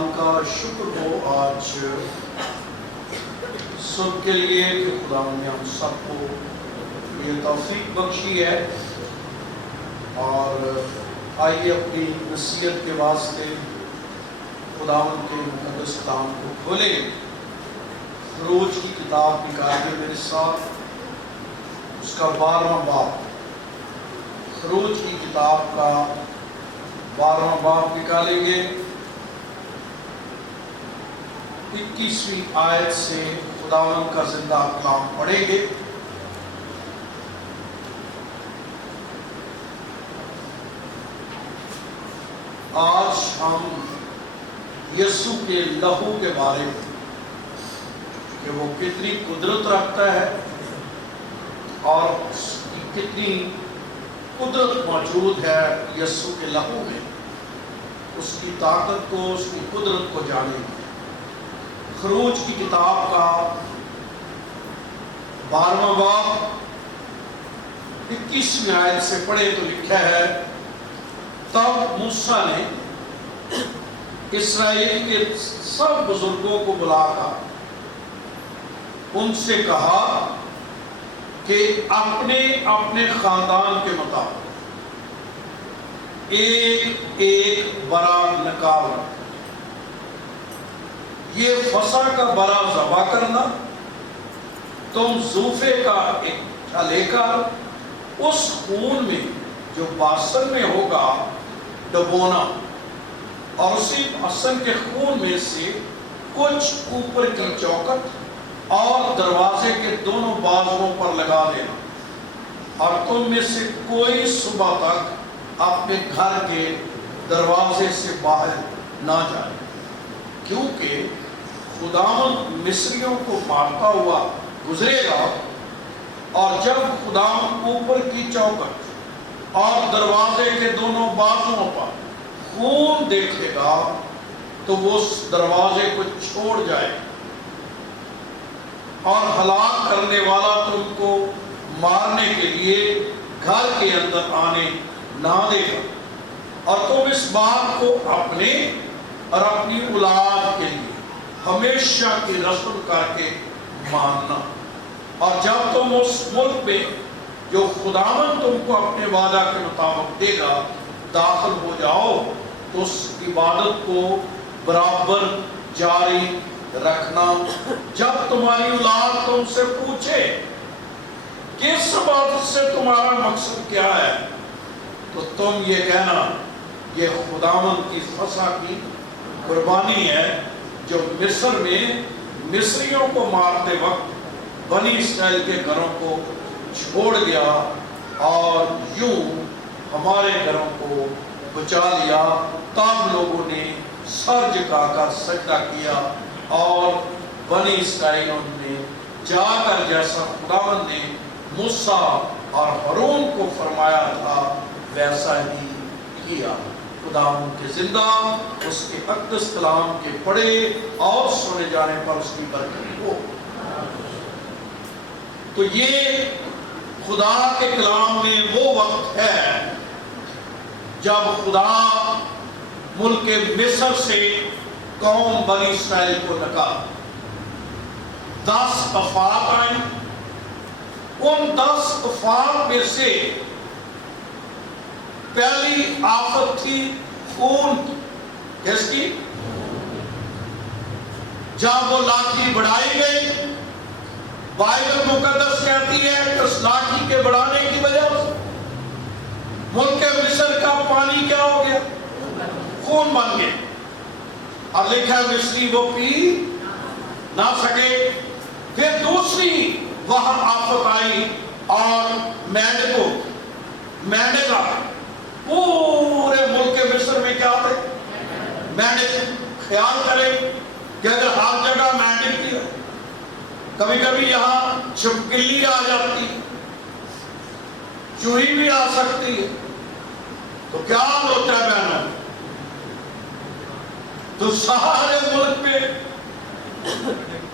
کمال کا شکر ہو آج صبح کے لیے کہ خدا نے ہم سب کو یہ توفیق بخشی ہے، اور آئیے اپنی نصیحت کے واسطے خداوند کے مقدس کلام کو کھولیں۔ خروج کی کتاب نکالیے میرے ساتھ، اس کا 12واں باب، خروج کی کتاب کا 12واں باب نکالیں گے، 21ویں آیت سے خداوند کا زندہ کلام پڑھیں گے۔ آج ہم یسوع کے لہو کے بارے میں کہ وہ کتنی قدرت رکھتا ہے اور اس کی کتنی قدرت موجود ہے یسوع کے لہو میں، اس کی طاقت کو، اس کی قدرت کو جانیں گے۔ خروج کی کتاب کا 12واں باب 21ویں آیت سے پڑھے تو لکھا ہے، تب موسیٰ نے اسرائیل کے سب بزرگوں کو بلا کر ان سے کہا کہ اپنے اپنے خاندان کے مطابق ایک ایک برا نکال رکھ، یہ فصح کا برا ذبح کرنا، تم زوفے کا ایک چھا لے کر اس خون میں جو باسن میں ہوگا ڈبونا، اور اسی باسن کے خون میں سے کچھ اوپر کی چوکٹ اور دروازے کے دونوں بازوؤں پر لگا دینا، اور تم میں سے کوئی صبح تک اپنے گھر کے دروازے سے باہر نہ جائے، کیونکہ خداوند مصریوں کو مارتا ہوا گزرے گا، اور جب خداوند اوپر کی چوکٹ اور دروازے کے دونوں بازوؤں پر خون دیکھے گا تو وہ اس دروازے کو چھوڑ جائے، اور ہلاک کرنے والا تم کو مارنے کے لیے گھر کے اندر آنے نہ دے گا، اور تم اس بات کو اپنے اور اپنی اولاد کے لیے ہمیشہ کی رسم کر کے ماننا، اور جب تم اس ملک میں جو خداوند تم کو اپنے وعدہ کے مطابق دے گا داخل ہو جاؤ تو اس عبادت کو برابر جاری رکھنا۔ جب تمہاری اولاد تم سے پوچھے کہ اس عبادت سے تمہارا مقصد کیا ہے تو تم یہ کہنا، یہ خداوند کی فصح کی قربانی ہے جو مصر میں مصریوں کو مارتے وقت بنی اسرائیل کے گھروں کو چھوڑ گیا اور یوں ہمارے گھروں کو بچا لیا۔ تب لوگوں نے سر جھکا کر سجدہ کیا، اور بنی اسرائیلوں نے جا کر جیسا خداوند نے موسیٰ اور ہارون کو فرمایا تھا ویسا ہی کیا۔ خداوند کے زندہ اس کے اقدس کلام کے پڑھے اور سنے جانے پر اس کی برکت ہو۔ تو یہ خدا کے کلام میں وہ وقت ہے جب خدا ملک مصر سے قوم بنی اسرائیل کو نکالا، 10 آفات آئیں، ان 10 آفات میں سے پہلی آفت تھی خون کی۔ کس کی؟ جب وہ لاٹھی بڑھائی گئی، بائبل مقدس کہتی ہے کہ اس لاٹھی کے بڑھانے کی وجہ سے ملک مصر کا پانی کیا ہو گیا؟ خون بن گیا، اور لکھا ہے مصری وہ پی نہ سکے۔ پھر دوسری وہاں آفت آئی اور مینڈک پورے ملک مصر میں کیا تھے؟ مینڈک۔ خیال کریں کہ اگر ہر جگہ مینڈک کی ہے، کبھی کبھی یہاں چھپکلی آ جاتی، چوہی بھی آ سکتی ہے، تو کیا ہوتا ہے بہنوں؟ تو سارے ملک پہ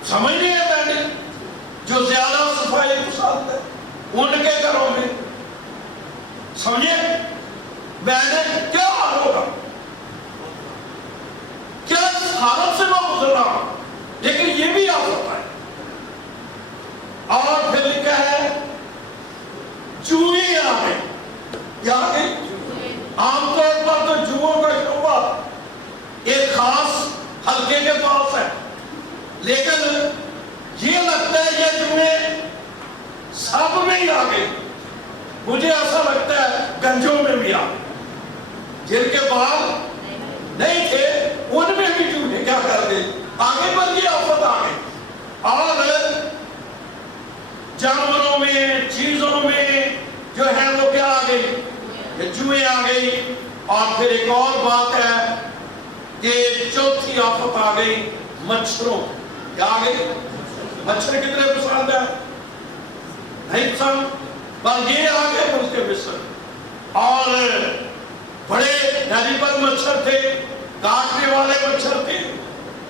سمجھ نہیں ہے مینڈک جو زیادہ صفائی پسند ہے ان کے گھروں میں، سمجھے مینڈک کیا حال ہوگا؟ کس حالت سے میں گزر رہا ہوں، لیکن یہ بھی آفت ہے۔ اور پھر لکھا ہے جوئیں آ گئی، کیا آ گئی؟ عام طور پر تو جوؤں کا شعبہ ایک خاص حلقے کے پاس ہے، لیکن یہ لگتا ہے یہ جوئیں سب میں ہی آ گئی۔ مجھے ایسا لگتا ہے گنجوں میں بھی آ گئی، جن کے بال نہیں تھے ان میں بھی جوئیں کیا کر گئی، آگے بڑھ گئی، آفت آ گئی۔ اور جانوروں میں، چیزوں میں جو ہے وہ کیا آ گئی، یہ جوئیں آ گئی۔ اور پھر ایک اور بات ہے کہ چوتھی آفت آ گئی مچھروں، کیا آ گئی؟ مچھر کتنے پسند ہے؟ نہیں پسند، پر یہ آ گئے ملک مصر، اور بڑے ڈیلیبل مچھر تھے، کاٹنے والے مچھر تھے۔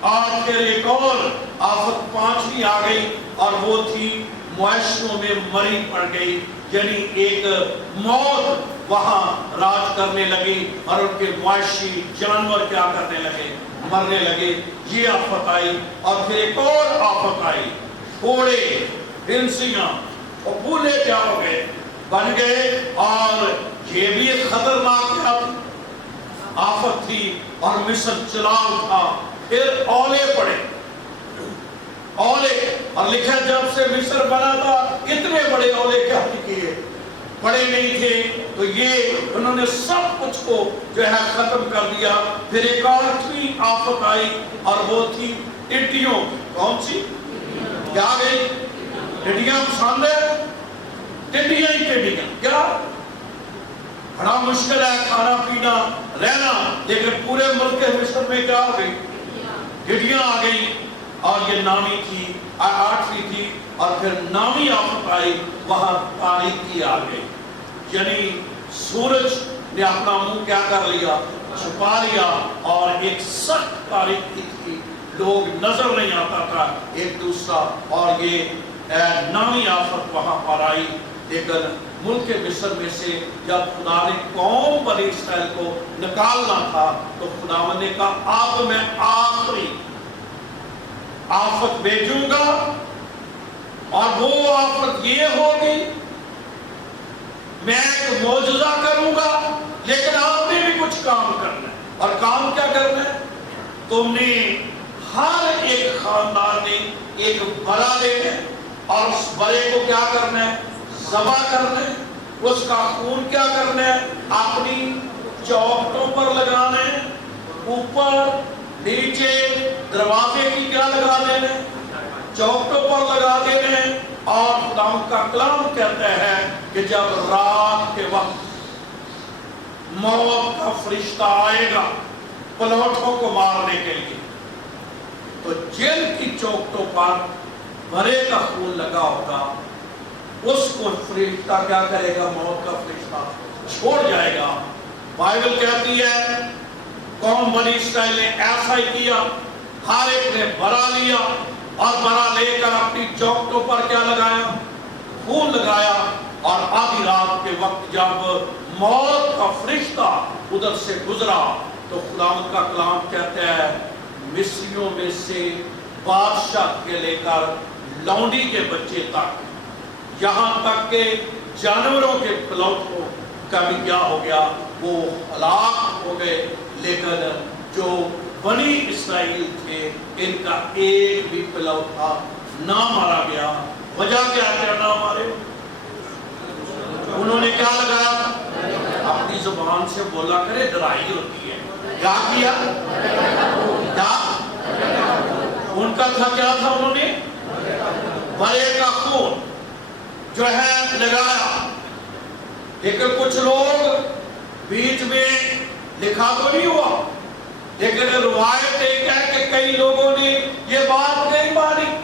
اور پھر ایک اور آفت پانچویں آ گئی، اور وہ تھی معاشروں میں مری پڑ گئی، یعنی ایک موت وہاں راج کرنے لگی، اور ان کے معاشی جانور کیا کرنے لگے، مرنے لگے۔ یہ آفت آئی۔ اور پھر ایک اور آفت آئی، گھوڑے، ہنسیاں اور بھولے جاؤ گے بن گئے، اور یہ بھی ایک خطرناک آفت تھی، اور مصر چلا اٹھا۔ پھر اولے پڑے، اولے، اور لکھا جب سے مصر بنا تھا اتنے بڑے اولے کیا کیے، پڑے نہیں تھے، تو یہ انہوں نے سب کچھ کو جو ہے ختم کر دیا۔ پھر ایک آٹھویں آفت آئی، اور وہ تھی ٹڈیوں۔ کون سی؟ کیا گئی؟ ٹڈیاں پسند ہے، ٹڈیاں ہی ٹڈیاں، کیا بڑا مشکل ہے کھانا پینا رہنا، لیکن پورے ملک مصر میں کیا ہو گئی، ٹڈیاں آ گئی۔ اور یہ نامی تھی، آٹھویں تھی۔ اور پھر نامی آفت آئی، وہاں تاریکی آ گئی، یعنی سورج نے اپنا منہ کیا کر لیا، چھپا لیا، اور ایک سخت تاریکی تھی، لوگ نظر نہیں آتا تھا ایک دوسرا، اور یہ نامی آفت وہاں پر آئی۔ لیکن ملک مصر میں سے جب خدا نے قوم بنی اسرائیل کو نکالنا تھا، تو خداوند نے کہا اب میں آخری آفت بھیجوں گا، اور وہ آفت یہ ہوگی، میں ایک معجزہ کروں گا، لیکن آپ نے بھی کچھ کام کرنا ہے۔ اور کام کیا کرنا ہے؟ تم نے ہر ایک خاندان نے ایک برا لینا ہے، اور اس برے کو کیا کرنا ہے، ذبح کرنا ہے۔ اس کا خون کیا کرنا ہے، اپنی چوکھٹوں پر لگانا ہے، اوپر نیچے دروازے کی کیا لگا دینے، چوکھٹوں پر لگا دینے۔ اور خدا کا کلام کہتا ہے کہ جب رات کے وقت موت کا فرشتہ آئے گا پلوٹوں کو مارنے کے لیے، تو جن کی چوکھٹوں پر بھرے کا خون لگا ہوگا اس کو فرشتہ کیا کرے گا، موت کا فرشتہ چھوڑ جائے گا۔ بائبل کہتی ہے قوم بنی اسرائیل نے ایسا ہی کیا، ہر ایک نے برا لیا، اور برا لے کر اپنی چوکھٹوں پر کیا لگایا، خون لگایا۔ اور آدھی رات کے وقت جب موت کا فرشتہ ادھر سے گزرا، تو خداوند کا کلام کہتا ہے مصریوں میں سے بادشاہ کے لے کر لونڈی کے بچے تک، یہاں تک کہ جانوروں کے پلوٹوں کا بھی کیا ہو گیا، وہ ہلاک ہو گئے۔ لیکن جو بنی اسرائیل تھے ان کا ایک بھی پلوٹا نہ مارا گیا۔ وجہ کیا کیا نہ مارے؟ انہوں نے کیا لگایا؟ اپنی زبان سے بولا کرے، ڈرائی ہوتی ہے۔ کیا کیا؟ کیا ان کا تھا، کیا تھا؟ انہوں نے برے کا خون جو ہے لگایا۔ لیکن کچھ لوگ بیچ میں لکھا تو نہیں ہوا، لیکن روایت ایک ہے کہ کئی لوگوں نے یہ بات نہیں مانی،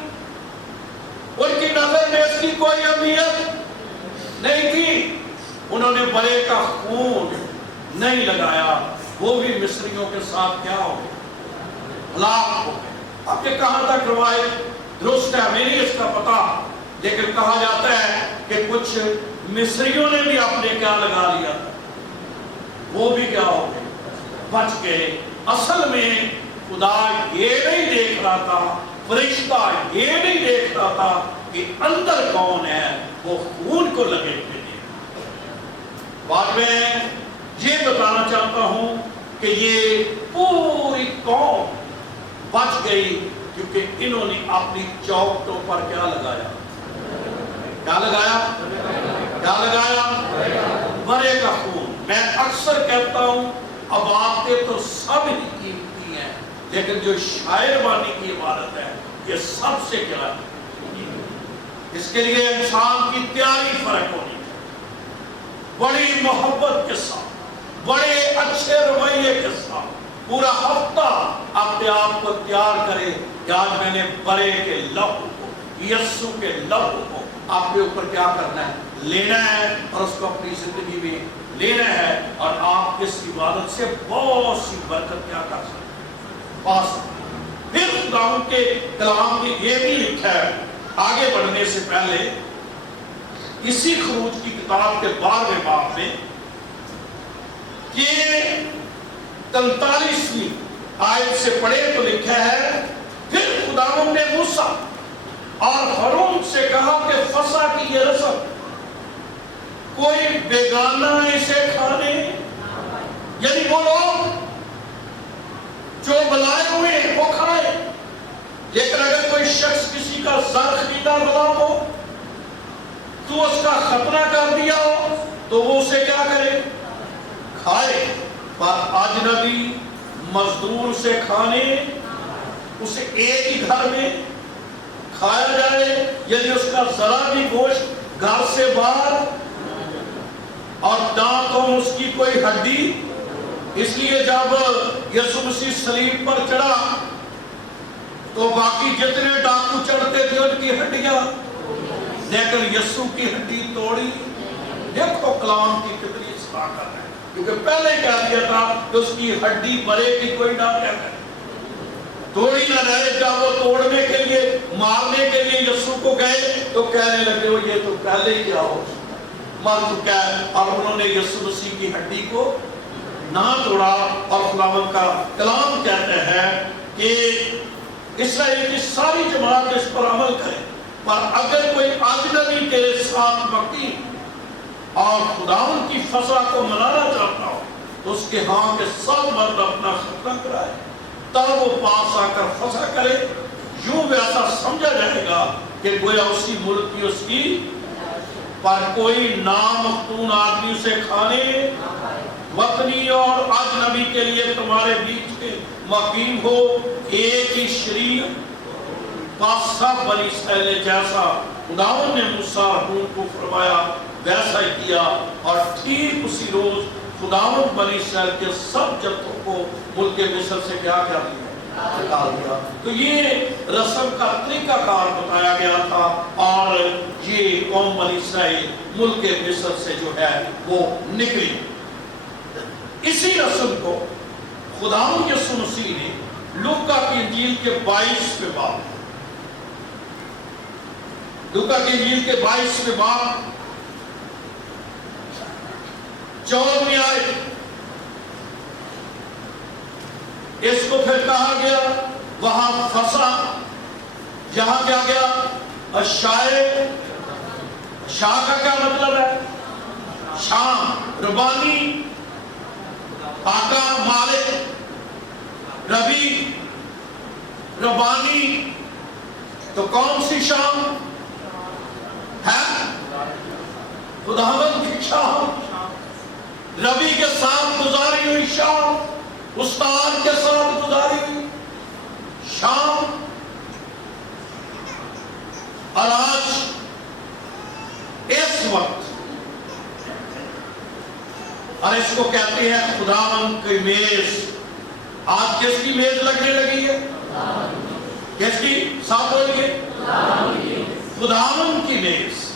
ان کی نظر میں اس کی کوئی اہمیت نہیں تھی، انہوں نے برے کا خون نہیں لگایا۔ وہ بھی مصریوں کے ساتھ کیا ہو گئے، ہلاک ہو گئے۔ اب یہ کہاں تک روایت درست ہے ہمیں نہیں اس کا پتا، لیکن کہا جاتا ہے کہ کچھ مصریوں نے بھی اپنے کیا لگا لیا تھا، وہ بھی کیا ہو گئے، بچ گئے۔ اصل میں خدا یہ نہیں دیکھ رہا تھا، فرشتہ یہ نہیں دیکھ رہا تھا کہ اندر کون ہے، وہ خون کو لگے بعد میں یہ بتانا چاہتا ہوں کہ یہ پوری قوم بچ گئی کیونکہ انہوں نے اپنی چوکٹوں پر کیا لگایا؟ کیا لگایا؟ کیا لگایا؟ برے کا خون۔ میں اکثر کہتا ہوں عبادتیں تو سب ہی قیمتی ہیں، لیکن جو شاعر بانی کی عبادت ہے یہ سب سے کیا ہے؟ اس کے لیے انسان کی تیاری فرق ہونی، بڑی محبت کے ساتھ، بڑے اچھے رویے کے ساتھ پورا ہفتہ اپنے آپ کو تیار کرے کہ آج میں نے برے کے لہو کو، یسوع کے لہو کو آپ کے اوپر کیا کرنا ہے؟ لینا ہے، اور اس کو اپنی زندگی میں لینا ہے، اور آپ اس عبادت سے بہت سی برکت کیا کر سکتے ہیں۔ پھر خدا کے کلام میں یہ بھی لکھا ہے آگے بڑھنے سے پہلے، اسی خروج کی کتاب کے 12ویں باب میں کہ 43ویں آیت سے پڑھے تو لکھا ہے، پھر خداوند نے موسیٰ اور ہارون سے کہا کہ فسح کی یہ رسم کوئی بیگانہ اسے کھانے، یعنی وہ لوگ جو بلائے ہوئے وہ کھائے، لیکن اگر کوئی شخص کسی کا زر خریدا بلا ہو تو اس کا ختنہ کر دیا ہو تو وہ اسے کیا کرے؟ کھائے۔ پر اجنبی مزدور سے کھانے اسے ایک ہی گھر میں کھایا جائے، یعنی اس کا ذرا بھی گوشت گھر سے باہر، اور دانتوں اس کی کوئی ہڈی۔ اس لیے جب یسوع مسیح صلیب پر چڑھا تو باقی جتنے ڈاکو چڑھتے تھے ان کی ہڈیاں، لیکن یسوع کی ہڈی توڑی۔ دیکھو کلام کی کتنی اصلاح کر رہے ہیں، کیونکہ پہلے کہہ دیا تھا کہ اس کی ہڈی مرے کی کوئی نہ کیا کرے، توڑی نہ رہے۔ جب وہ توڑنے کے لیے، مارنے کے لیے یسوع کو گئے تو کہنے لگے وہ یہ تو پہلے ہی کیا ہو مر چکا ہے، اور انہوں نے یسوع مسیح کی ہڈی کو نہ توڑا۔ اور خداوند کا کلام کہتا ہے کہ اسرائیل کی ساری جماعت اس پر عمل کرے، پر اگر کوئی اجنبی تیرے ساتھ مقیم اور خداوند کی فسح کو منانا چاہتا ہو تو اس کے ہاں کے 7 مرد اپنا ختنہ کرائے، تب وہ پاس آ کر فسح کرے۔ یوں ویسا سمجھا جائے گا کہ گویا اسی ملک کی اس کی، پر کوئی نامختون آدمی اسے کھانے، وطنی اور اجنبی کے لیے تمہارے بیچ کے مقیم ہو، ایک ہی شریعت۔ بس سب بنی اسرائیل نے جیسا خداوند نے موسیٰ اور ہارون کو فرمایا ویسا ہی کیا، اور ٹھیک اسی روز خداوند بنی اسرائیل کے سب جتوں کو ملک مصر سے کیا کیا دیا؟ نکال دیا۔ تو یہ رسم کا طریقہ کار بتایا گیا تھا، اور یہ قوم بنی اسرائیل ملک مصر سے جو ہے وہ نکلی۔ اسی رسم کو خداوند یسوع مسیح نے لوکا کی انجیل کے 22ویں باب، لوکا کی انجیل کے 22ویں باب 14ویں آیت، اس کو پھر کہا گیا وہاں فسح، یہاں کیا گیا اشائے۔ شاہ کا کیا مطلب ہے؟ شام، ربانی، آقا، مالک، ربی، ربانی، تو کون سی شام ہے؟ خداوند کی شام، ربی کے ساتھ گزاری ہوئی شام، استاد کے ساتھ گزاری ہوئی شام۔ اور آج اس وقت، اور اس کو کہتے ہیں خداوند کی میز۔ آج کس کی میز لگنے لگی ہے؟ کس کی؟ ساتھ بولیے، خداوند کی میز۔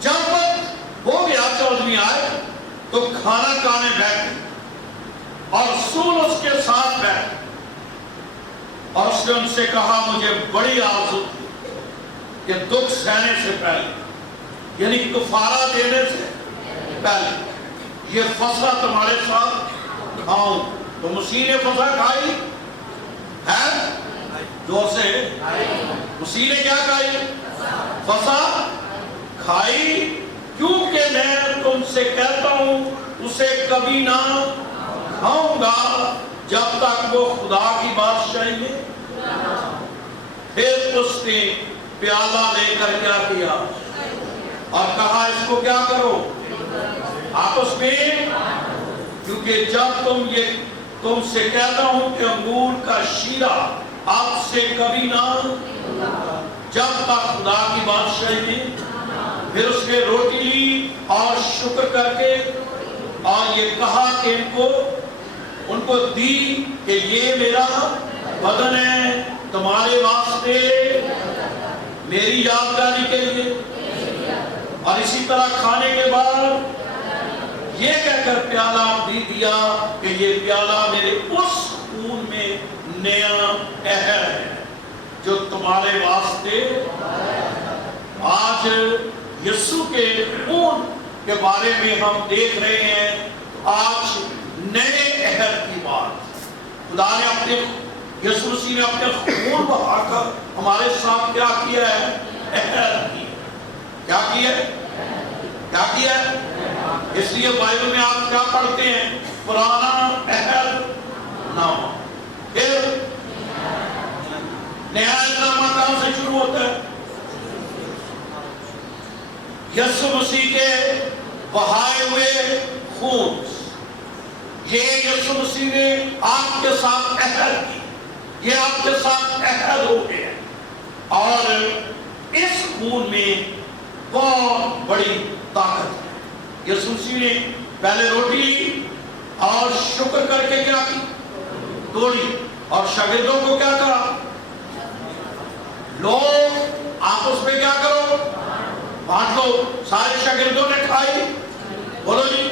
جب وقت ہو گیا 14ویں آیت تو کھانا کھانے بیٹھے، اور رسول اس کے ساتھ بیٹھے، اور اس نے ان سے کہا مجھے بڑی آرزو تھی کہ دکھ سہنے سے پہلے، یعنی کفارہ دینے سے پہلے، یہ فسح تمہارے ساتھ کھاؤں۔ تو مسیح نے فسا کھائی ہے، جو سے مسیح نے کیا کھائی؟ فسا کھائی، کیونکہ میں تم سے کہتا ہوں اسے کبھی نہ کھاؤں گا جب تک وہ خدا کی بادشاہی میں۔ پھر اس نے پیالہ لے کر کیا کیا اور کہا اس کو کیا کرو آپس میں، کیونکہ جب تم سے کہتا ہوں کہ انگور کا شیرہ آپ سے کبھی نہ جب تک خدا کی بادشاہی میں۔ پھر اس نے روٹی لی اور شکر کر کے اور یہ کہا کہ ان کو دی کہ یہ میرا بدن ہے تمہارے واسطے میری یادگاری کے لیے، اور اسی طرح کھانے کے بعد یہ کہہ کر پیالہ بھی دیا کہ یہ پیالہ میرے اس خون میں نیا عہد ہے جو تمہارے واسطے۔ آج یسوع کے خون کے بارے میں ہم دیکھ رہے ہیں، آج نئے عہد کی بات خدا نے اپنے یسوع مسیح نے اپنے خون بہا کر ہمارے ساتھ کیا کیا ہے؟ عہد کیا کیا ہے؟ کیا کیا ہے؟ اس لیے بائبل میں آپ کیا پڑھتے ہیں؟ پرانا عہد نامہ، پھر نیا عہد نامہ کہاں سے شروع ہوتا ہے؟ یسوع مسیح کے بہائے ہوئے خون۔ یہ یسوع مسیح نے آپ کے ساتھ عہد کی، یہ آپ کے ساتھ عہد ہو گیا، اور اس خون میں بہت بڑی طاقت ہے۔ یسوع مسیح نے پہلے روٹی لی اور شکر کر کے کیا کی؟ توڑی، اور شاگردوں کو کیا کہا؟ لوگ آپس میں کیا کرو؟ بانٹ لو۔ سارے شاگردوں نے کھائی، بولو جی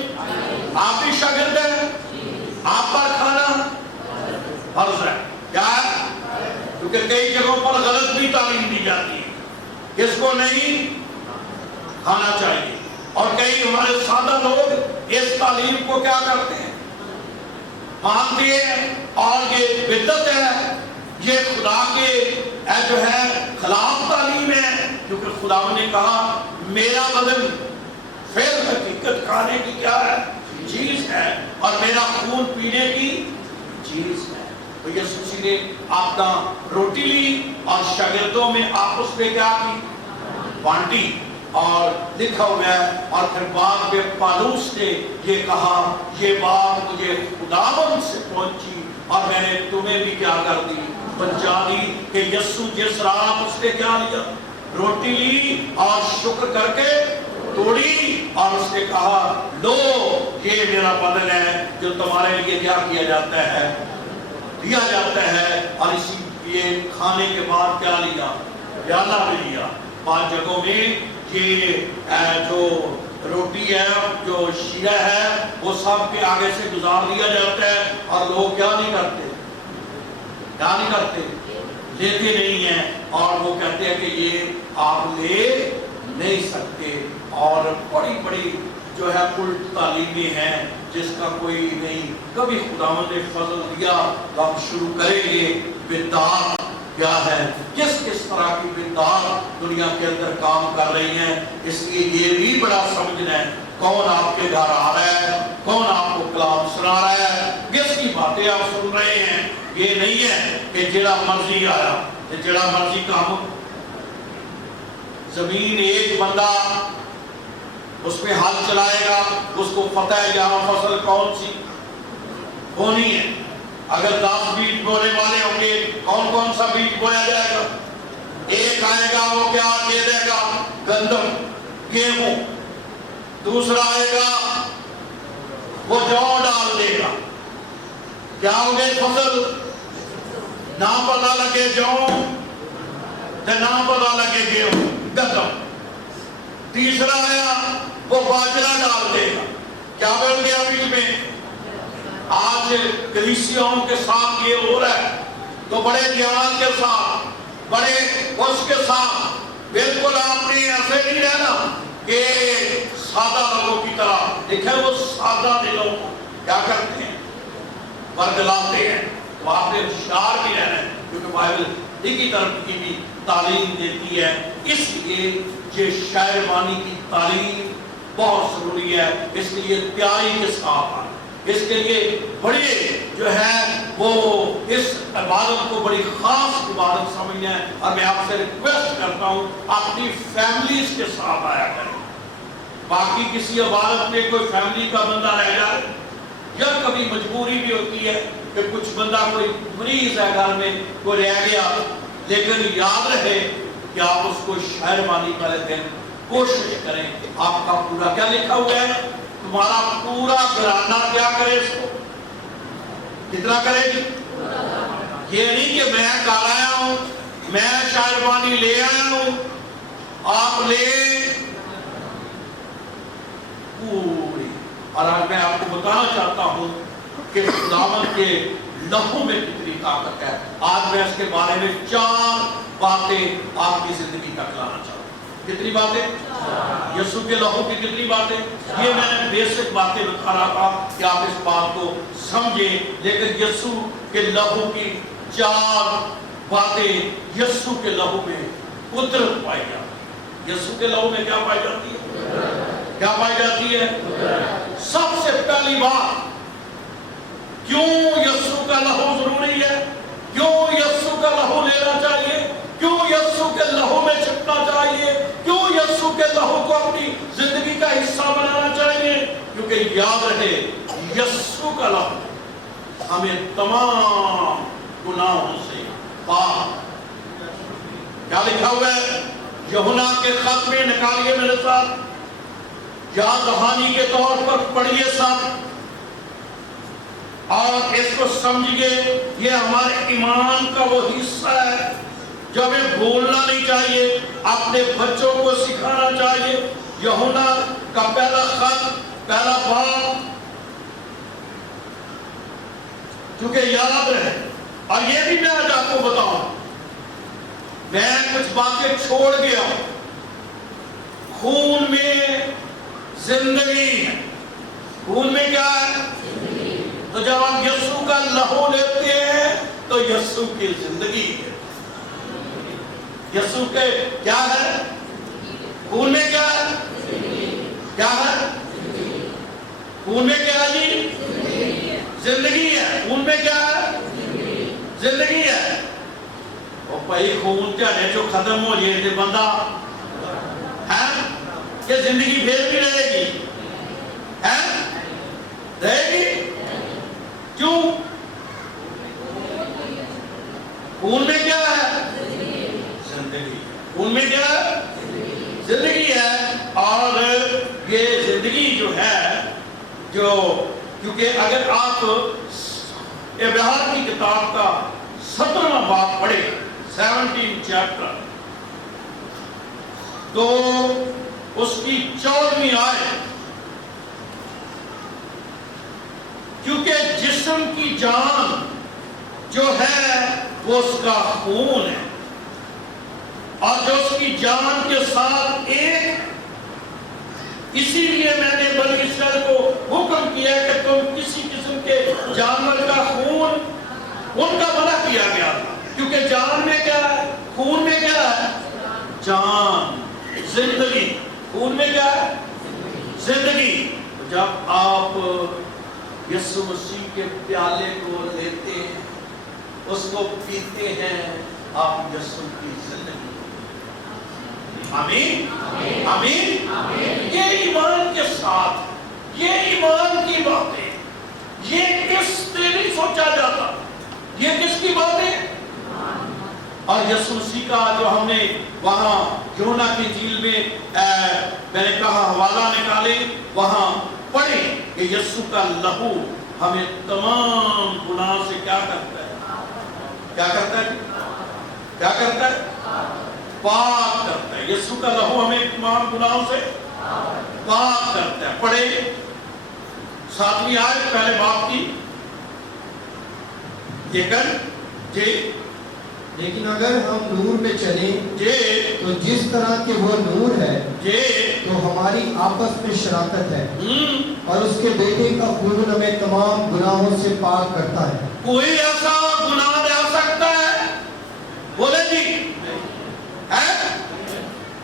آپ بھی شاگرد ہیں، آپ پر کھانا فرض ہے۔ کیا ہے؟ کیونکہ کئی جگہوں پر غلط بھی تعلیم دی جاتی ہے، کس کو نہیں کھانا چاہیے، اور کئی ہمارے سادہ لوگ اس تعلیم کو کیا کرتے ہیں؟ مانتے ہیں، اور یہ بدعت ہے، یہ خدا کے جو ہے خلاف تعلیم ہے، کیونکہ خدا نے کہا میرا بدن پھر حقیقت کھانے کی کیا ہے؟ چیز ہے، اور میرا خون پینے کی چیز ہے۔ تو یسوع مسیح نے اپنا روٹی لی اور شاگردوں میں آپس میں کیا کی؟ بانٹی، اور لکھا ہوا ہے، اور پھر بعد میں پالوس نے یہ کہا یہ بات مجھے خداوند سے پہنچی اور میں نے تمہیں بھی کیا کر دی؟ پہنچا دی، کہ یسوع جس رات اس نے کیا لیا؟ روٹی لی اور شکر کر کے توڑی، اور اس نے کہا لو یہ میرا بدن ہے جو تمہارے لیے کیا کیا جاتا ہے؟ دیا جاتا ہے۔ اور اسی یہ کھانے کے بعد کیا لیا؟ پیالہ بھی لیا۔ بعض جگہوں میں یہ جو روٹی ہے، جو شیرہ ہے، وہ سب کے آگے سے گزار دیا جاتا ہے، اور لوگ کیا نہیں کرتے؟ کیا نہیں کرتے؟ لیتے نہیں ہیں، اور وہ کہتے ہیں کہ یہ آپ لے نہیں سکتے، اور بڑی بڑی جو ہے الٹ تعلیمیں ہیں جس کا کوئی نہیں۔ کبھی خداوند نے فضل دیا تو ہم شروع کریں گے بدعات کیا ہے، کس طرح کی بدعات دنیا کے اندر کام کر رہی ہیں۔ اس لیے یہ بھی بڑا سمجھنا ہے کون آپ کے گھر آ رہا ہے، کون آپ کو کلام سنا رہا ہے، کس کی باتیں آپ سن رہے ہیں۔ یہ نہیں ہے کہ جڑا مرضی آیا جڑا مرضی کام۔ زمین ایک بندہ اس پہ ہل چلائے گا، اس کو پتہ ہے یہاں فصل کون سی ہونی ہے۔ اگر 10 بیج بونے والے ہوں گے، کون سا بیج بویا جائے گا؟ ایک آئے گا وہ کیا دے دے گا؟ گندم، گیہوں۔ دوسرا آئے گا وہ جو ڈال دے گا۔ کیا ہوگے فصل؟ نہ پتہ لگے جو، نہ پتہ لگے گیہوں، گندم۔ تیسرا آیا وہ باجرہ ڈال دے گا۔ کیا بول گیا بیچ میں؟ آج کلیسیوں کے ساتھ یہ ہو رہا ہے، تو بڑے دھیان کے ساتھ، بڑے اس کے ساتھ، بالکل آپ نے ایسے نہیں رہنا کہ سادہ لوگوں کی طرح۔ دیکھیں وہ سادہ لوگ کیا کرتے ہیں؟ ورگلاتے ہیں، تو آپ نے ہوشیار بھی رہنا ہے، کیونکہ بائبل ایک طرف کی بھی تعلیم دیتی ہے۔ اس لیے یہ شاعر بانی کی تعلیم بہت ضروری ہے، اس کے لیے تیاری کے ساتھ آئے، اس کے لیے بڑے جو ہے وہ اس عبادت کو بڑی خاص عبادت سمجھنا ہے۔ اور میں آپ سے ریکویسٹ کرتا ہوں اپنی فیملیز کے ساتھ آیا کریں۔ باقی کسی عبادت میں کوئی فیملی کا بندہ رہ جائے، یا کبھی مجبوری بھی ہوتی ہے کہ کچھ بندہ کوئی مریض ہے گھر میں، کوئی رہ گیا، لیکن یاد رہے کہ آپ اس کو شاعر بانی والے دن کوشش کریں۔ آپ کا پورا کیا لکھا ہوا ہے؟ تمہارا پورا گھرانہ کیا کرے اس کو؟ کتنا کرے گی؟ یہ نہیں کہ میں کر آیا ہوں، میں شاعر بانی لے آیا ہوں، آپ لے پوری۔ اور آج میں آپ کو بتانا چاہتا ہوں کہ خداوند کے لہو میں کتنی طاقت ہے۔ آج میں اس کے بارے میں 4 باتیں آپ کی زندگی کا کرانا چاہتا ہوں۔ کتنی باتیں؟ یسوع کے لہو کی کتنی باتیں؟ یہ میں نے بیسک باتیں بتا رہا تھا کہ آپ اس بات کو سمجھیں، لیکن یسوع کے لہو کی 4 باتیں، یسوع کے لہو میں قدرت پائی جاتی ہے۔ یسوع کے لہو میں کیا پائی جاتی ہے؟ کیا پائی جاتی ہے؟ سب سے پہلی بات، کیوں یسوع کا لہو ضروری ہے؟ کیوں یسوع کا لہو لینا چاہیے؟ کیوں یسوع کے لہو میں چھپنا چاہیے؟ کیوں یسوع کے لہو کو اپنی زندگی کا حصہ بنانا چاہیے؟ کیونکہ یاد رہے یسوع کا لہو ہمیں تمام گناہوں سے پاک۔ کیا لکھا ہوا ہے یوحنا کے خط میں؟ نکالیے میرے ساتھ، یاد دہانی کے طور پر پڑھیے ساتھ اور اس کو سمجھیے۔ یہ ہمارے ایمان کا وہ حصہ ہے جو ہمیں بھولنا نہیں چاہیے، اپنے بچوں کو سکھانا چاہیے۔ یوحنا کا پہلا خط، پہلا باب، کیونکہ یاد رہے۔ اور یہ بھی میں آج آپ کو بتاؤں، میں کچھ باتیں چھوڑ گیا ہوں۔ خون میں زندگی ہے۔ خون میں کیا ہے؟ تو جب ہم یسوع کا لہو لیتے ہیں تو یسوع کی زندگی ہے۔ یسوع کے کیا ہے؟ خون میں کیا ہے؟ کیا ہے؟ خون میں کیا ہے جی؟ زندگی ہے۔ خون میں کیا ہے؟ زندگی ہے۔ اور بھائی خون تیارے جو ختم ہو جائے تھے بندہ ہے کہ زندگی پھر بھی رہے گی؟ ہے رہے گی؟ کیوں؟ خون میں کیا ہے؟ زندگی۔ خون میں کیا ہے؟ زندگی ہے۔ اور یہ زندگی جو ہے، جو کیونکہ اگر آپ ابراہیم کی کتاب کا 17واں باب پڑھے، 17 چیپٹر، تو اس کی 14ویں آیت، کیونکہ جسم کی جان جو ہے وہ اس کا خون ہے، اور جو اس کی جان کے ساتھ ایک، اسی لیے میں نے بنی اسرائیل کو حکم کیا کہ تم کسی قسم کے جانور کا خون ان کا منع کیا گیا تھا، کیونکہ جان میں کیا ہے؟ خون میں کیا ہے؟ جان، زندگی۔ خون میں کیا ہے؟ زندگی۔ جب آپ یسوع مسیح کے پیالے کو لیتے ہیں، اس کو پیتے ہیں، آپ یسوع کی زندگی۔ آمین آمین۔ یہ ایمان کے ساتھ، یہ ایمان کی باتیں، یہ کس سے نہیں سوچا جاتا، یہ کس کی باتیں؟ اور یسوع مسیح کا جو ہم نے وہاں یوحنا کی انجیل میں میں نے کہا حوالہ نکالے، وہاں پڑھیں کہ یسوع کا لہو ہمیں تمام گناہ سے کیا کرتا ہے؟ کیا کرتا ہے؟ کیا کرتا ہے؟ پاک کرتا ہے۔ یسوع کا لہو ہمیں تمام گناہوں سے پاک کرتا ہے۔ پڑھے 7ویں آیت پہلے باب کی، لیکن جی لیکن اگر ہم نور میں چلیں جی تو جس طرح کہ وہ نور ہے جی تو ہماری آپس میں شراکت ہے اور اس کے بیٹے کا خون ہمیں تمام گناہوں سے پاک کرتا ہے۔ کوئی ایسا گناہ دے سکتا ہے؟ بولے جی ہے؟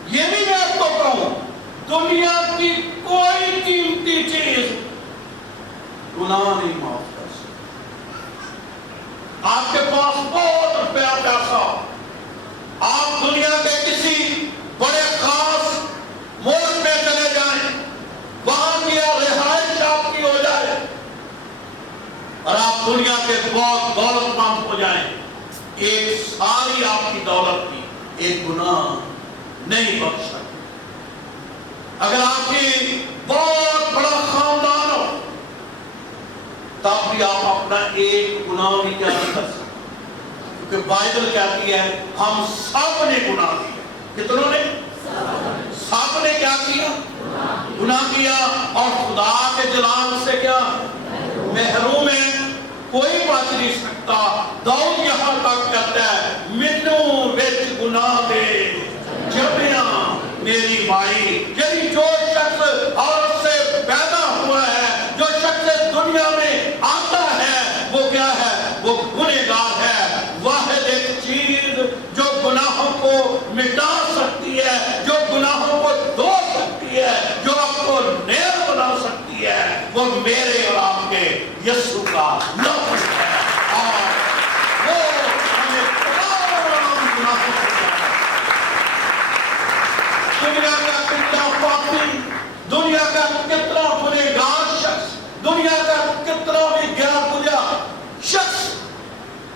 یہ بھی میں آپ کو کہوں، دنیا کی کوئی قیمتی چیز گناہ نہیں معاف کر سکتی۔ آپ کے پاس بہت روپیہ پیسہ، آپ دنیا کے کسی بڑے خاص ملک میں چلے جائیں، وہاں کی رہائش آپ کی ہو جائے اور آپ دنیا کے بہت دولت مند ہو جائیں، ایک ساری آپ کی دولت کی ایک گناہ نہیں بخش سکتی۔ اگر آپ کی بہت بڑا خاندان ہو تب بھی آپ اپنا ایک گناہ بھی کیا نہیں کر سکتے، کیونکہ بائبل کہتی ہے ہم سب نے گناہ کیا۔ کتنوں نے؟ سب نے کیا کیا؟ گناہ کیا، اور خدا کے جلال سے کیا محروم ہے، کوئی بچ نہیں سکتا۔ داؤد یہاں تک کہتا ہے مینوں وچ گناہ دے جمیا میری مائی، یعنی جو شخص عورت سے پیدا ہوا ہے، جو شخص دنیا میں آتا ہے، وہ کیا ہے؟ وہ گنہگار ہے۔ واحد ایک چیز جو گناہوں کو مٹا سکتی ہے، جو گناہوں کو دھو سکتی ہے، جو آپ کو نیا بنا سکتی ہے، وہ میرے اور آپ کے یسوع کا لہو ہے، اور وہ ہمیں تمام گناہوں سے دنیا کا کتنا پاپی، دنیا کا کتنا گنہگار شخص، دنیا کا کتنا بھی گیا گزرا شخص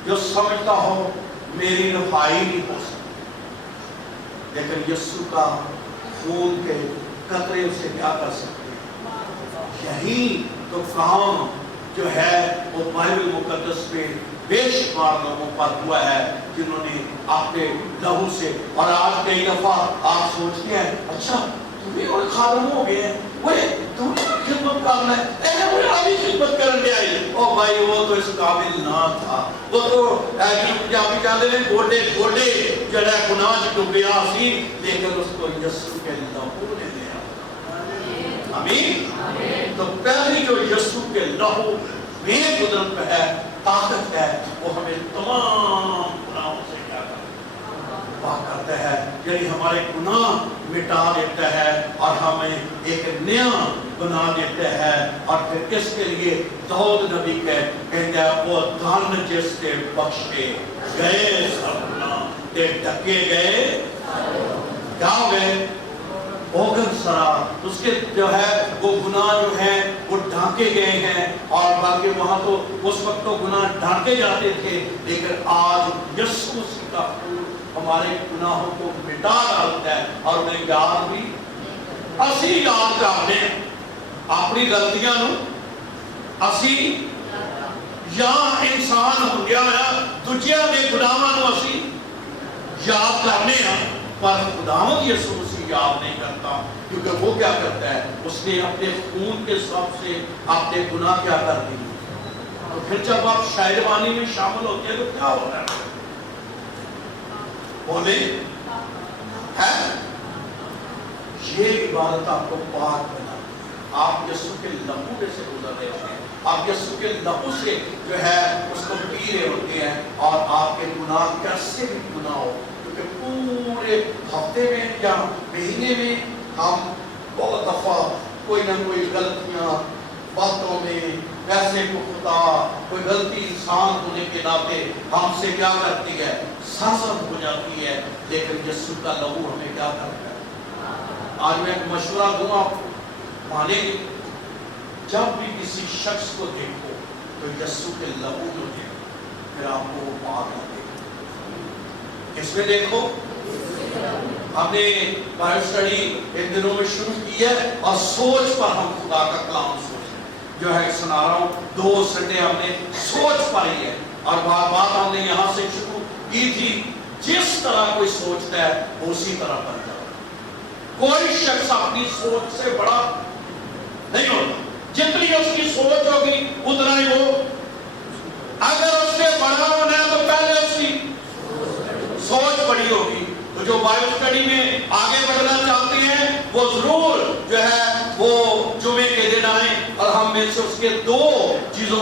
جو سمجھتا ہو میری رفائی نہیں ہو سکتی، لیکن یسوع کا خون کے قطرے اسے کیا کر سکتے ہیں۔ یہی تو کام جو ہے وہ بائبل مقدس میں بے شمار لوگوں پر ہوا ہے جنہوں نے اپنے لہو سے، اور آج کئی دفعہ آپ سوچتے ہیں اچھا تمہیں اور خادم ہو گئے ہیں، وہ تم خدمت کرنا ہے، وہ ابھی خدمت کرنے آئی، او بھائی وہ تو اس قابل نہ تھا، وہ تو جابی چاہتے ہیں گوڑے گوڑے جڑا گناہ ڈوبیا سی، لیکن اس کو یسوع کے لہو نے لیا۔ آمین۔ تو پہلی جو یسوع کے لہو میں قدرت پہ ہے، طاقت ہے، وہ ہمیں تمام گناہوں سے کیا پاک کرتا ہے، یعنی ہمارے گناہ مٹا دیتا ہے اور ہمیں ایک نیا بنا دیتا ہے۔ اور پھر اس کے لیے داؤد نبی کہتے ہیں وہ دھن جس سے بخشے گئے سب گناہ تے ڈھکے گئے کیا ہو گئے؟ اوگن سرا، اس کے جو ہے وہ گناہ جو ہیں وہ ڈھانکے گئے ہیں، اور بلکہ وہاں تو اس وقت تو گناہ ڈھانکے جاتے تھے، لیکن آج یسوع مسیح کا خون ہمارے گناہوں کو مٹا ڈالتا ہے اور انہیں یاد بھی اسی یاد کرنے اپنی غلطیاں نو اسی یا انسان ہو گیا ہے دوجیاں دے گناہاں نو اسی یاد کرنے ہیں، پر خداوند یسوع مسیح یاد نہیں کرتا، کیونکہ وہ کیا کرتا ہے؟ اس نے اپنے خون کے سبب سے اپنے گناہ کیا کر دی۔ تو پھر جب آپ شاہدوانی میں شامل ہوتے ہیں تو کیا ہوتا ہے؟ بولے ہے یہ عبادت آپ کو پاک بنا، آپ یسوع کے لہو میں سے گزر رہے ہوتے ہیں، آپ یسوع کے لہو سے جو ہے اس کو پی رہے ہوتے ہیں، اور آپ کے گناہ کیسے بھی گناہ ہو، کیونکہ پورے ہفتے میں یا مہینے میں ہم بہت دفعہ کوئی نہ کوئی غلطیاں باتوں میں ایسے پختہ کوئی غلطی انسان ہونے کے ناطے ہم سے کیا کرتی ہے؟ سازت ہو جاتی ہے، لیکن یسوع کا لہو ہمیں کیا کرتا ہے؟ آج میں ایک مشورہ دوں آپ مانے گی، جب بھی کسی شخص کو دیکھو تو یسوع کے لہو جو ہے پھر آپ کو وہ پاک لگے۔ اس میں دیکھو ہم نے بائبل اسٹڈی ان دنوں میں شروع کی ہے، اور سوچ پر ہم خدا کا کلام جو ہے سنا رہا ہوں، 2 سنڈے ہم نے سوچ پر ہی ہے، اور بات ہم نے یہاں سے شروع کی تھی، جس طرح کوئی سوچتا ہے اسی طرح بن جاتا ہے۔ کوئی شخص اپنی سوچ سے بڑا نہیں ہوتا، جتنی اس کی سوچ ہوگی اتنا ہی وہ، اگر اس سے بڑا ہونا ہے تو پہلے اس کی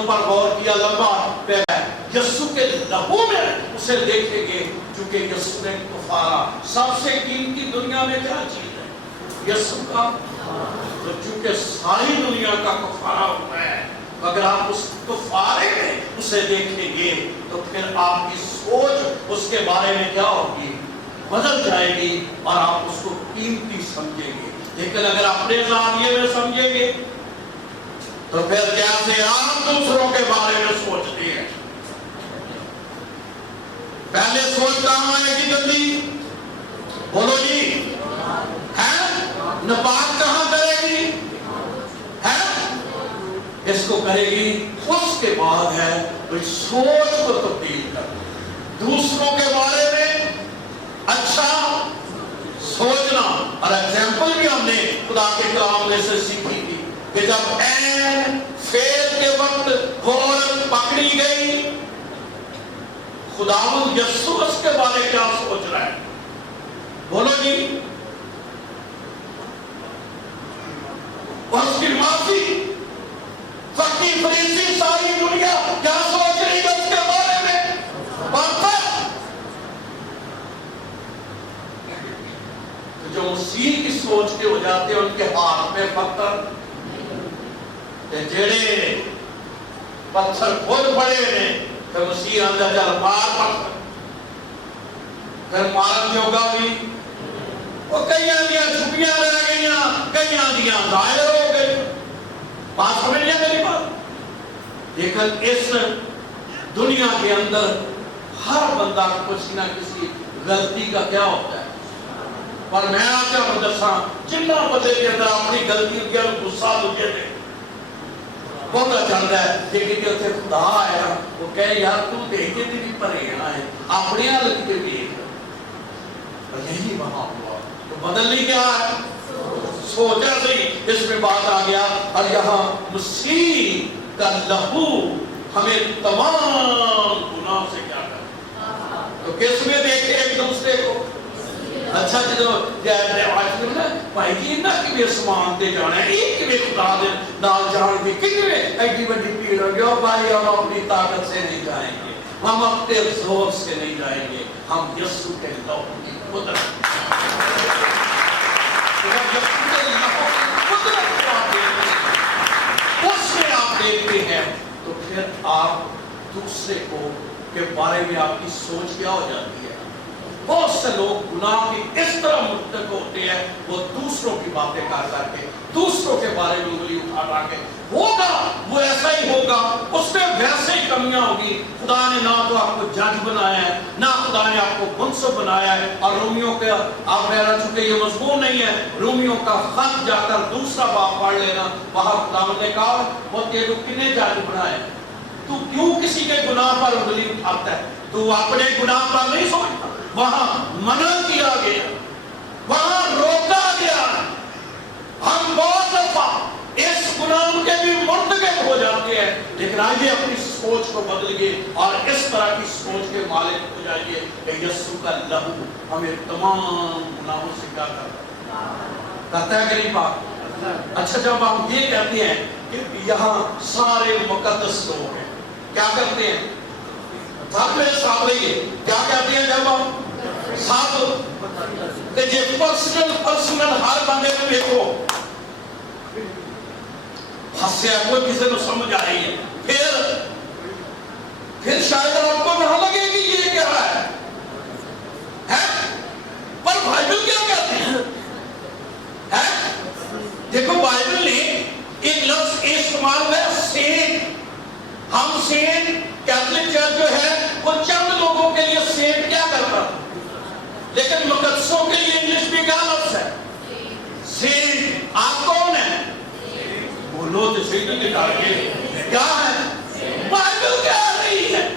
پر غور کیا لمبا یسوع کے لہو میں اسے دیکھیں گے، چونکہ یسوع نے کفارہ، سب سے قیمتی دنیا میں کیا چیز ہے؟ یسوع کا، تو چونکہ ساری دنیا کا کفارہ ہوا ہے، اگر آپ اس کفارے میں اسے دیکھیں گے تو پھر آپ کی سوچ اس کے بارے میں کیا ہوگی؟ بدل جائے گی اور آپ اس کو قیمتی سمجھیں گے۔ لیکن اگر اپنے زاویے میں سمجھیں گے تو پھر کیسے آپ دوسروں کے بارے میں سوچتے ہیں؟ پہلے سوچ کہاں آئے گی گندی؟ بولو جی، ہے نپاک کہاں کرے گی؟ ہے اس کو کرے گی اس کے بعد ہے کوئی سوچ کو تبدیل کر دوسروں کے بارے میں اچھا سوچنا۔ اور ایگزامپل بھی ہم نے خدا کے کلام میں سے سیکھی تھی کہ جب عین فیل کے وقت وہ عورت پکڑی گئی، خداوند یسوع اس کے بارے کیا سوچ رہا ہے؟ بولو جی، اور اس کی معافی، فقی فریسی ساری دنیا کیا سوچ رہی ہے اس کے بارے میں؟ پتھر جو مسیح کی سوچ کے ہو جاتے ہیں ان کے ہاتھ میں پتھر، جڑے پتھر خود بڑے ہیں کہ مسیح اندر چل مار پتھر، پھر مارن جوگا بھی وہ کئیاں دیا چھپیاں رہ گئیاں، کئیاں دیا ظاہر ہو گئی۔ بات سمجھ لیا میری بات؟ لیکن اس دنیا کے اندر ہر بندہ کسی نہ کسی غلطی کا کیا ہوتا ہے، اور میں آپ کا دساں جنہ بندے کے اندر اپنی غلطی کیا غصہ لگے دے بہت چلتا ہے، لیکن جو اتنے خدا آیا وہ کہے یار تو دیکھ کے بھی پریشان ہے، اپنے حالت کے بھی اور یہی وہاں ہوا تو بدلنی کیا ہے؟ سوچا سی اس میں بات آ گیا۔ اور یہاں مسیح کا لہو ہمیں تمام گناہ سے کیا کرتا، تو کس میں دیکھے ایک دوسرے کو؟ اچھا جدو بھائی جی نہ کہ اسمان دے جانا ہے، ایک کہ خدا دے نال جان دی کتنے ایڈی بڑی پیڑ ہو گیا بھائی، ہم اپنی طاقت سے نہیں جائیں گے، ہم اپنے زور سے نہیں جائیں گے، ہم یسوع کے لہو کی قدرت اس میں آپ دیکھتے ہیں تو پھر آپ دوسرے کو کے بارے میں آپ کی سوچ کیا ہو جاتی ہے۔ بہت سے لوگ گناہ کی اس طرح مرتکب ہوتے ہیں، وہ دوسروں کی باتیں کر کے دوسروں کے بارے میں انگلی اٹھا کے ہوگا وہ ایسا ہی ہوگا، اس میں ویسے ہی کمیاں ہوگی۔ خدا نے نہ تو آپ کو جج بنایا ہے، نہ خدا نے آپ کو منصف بنایا ہے۔ اور رومیوں کے آپ میرا چونکہ یہ مضمون نہیں ہے، رومیوں کا خط جا کر دوسرا باب پڑھ لینا، وہاں خدا نے کہا وہ تیرے کنے جج بنائے، تو کیوں کسی کے گناہ پر انگلی اٹھاتا ہے؟ تو اپنے گناہ پر نہیں سوچتا، وہاں منع کیا گیا، وہاں روکا گیا۔ ہم بہت دفعہ اس گناہ کے بھی مرتکب ہو جاتے ہیں، لیکن آئیے اپنی سوچ کو بدلیے اور اس طرح کی سوچ کے مالک ہو جائیے کہ یسوع کا لہو ہمیں تمام گناہوں سے کیا کرتا ہے کہ نہیں پاک؟ اچھا جب ہم یہ کہتے ہیں کہ یہاں سارے مقدس لوگ ہیں، کیا کرتے ہیں؟ ساتھ میں ساتھ رہیے، کیا کہتے ہیں جب ہم ساتھ کہ یہ پرسنل ہر بندے میں دیکھو ہنسے کوئی کسی کو سمجھ آ رہی ہے، پھر شاید آپ کو نہ لگے کہ یہ کیا ہے، پر بائبل کیا کہتے ہیں؟ دیکھو بائبل نے ایک لفظ استعمال ہے سینٹ۔ ہم سینٹ کیتھولک چرچ جو ہے وہ چند لوگوں کے لیے سینٹ کیا کرتا، لیکن مقدسوں کے لیے انگلش میں کیا لفظ ہے؟ سینٹ۔ آپ کون ہیں؟ بولو تو صحیح نہیں ڈالے کیا ہے؟ بائبل کہہ رہی ہے،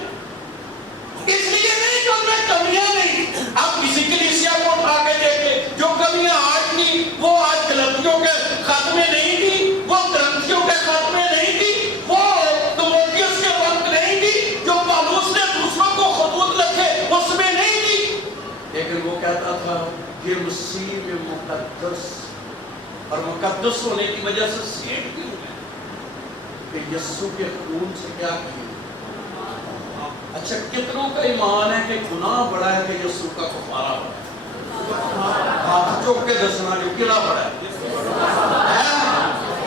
اس لیے نہیں کہ ان میں کمیاں نہیں۔ آپ کسی کلیسیا کو اٹھا کے دیکھیں، جو کمیاں آج کی وہ آج غلطیوں کے خاتمے نہیں تھی، وہ گرنتھیوں کے خاتمے نہیں تھی، وہ تموتھیوس کے وقت نہیں تھی، جو پالوس نے دوسروں کو خطوط لکھے اس میں نہیں تھی، لیکن وہ کہتا تھا یہ مسیح میں مقدس، اور مقدس ہونے کی وجہ سے سینٹ بھی ہوئے۔ کہ یسوع کے خون سے کیا کیا؟ اچھا کتنوں کا ایمان ہے کہ گناہ بڑا ہے کہ یسوع کا کفارہ بڑا ہے؟ ہاتھ چوک کے دسنا جو کلا بڑا ہے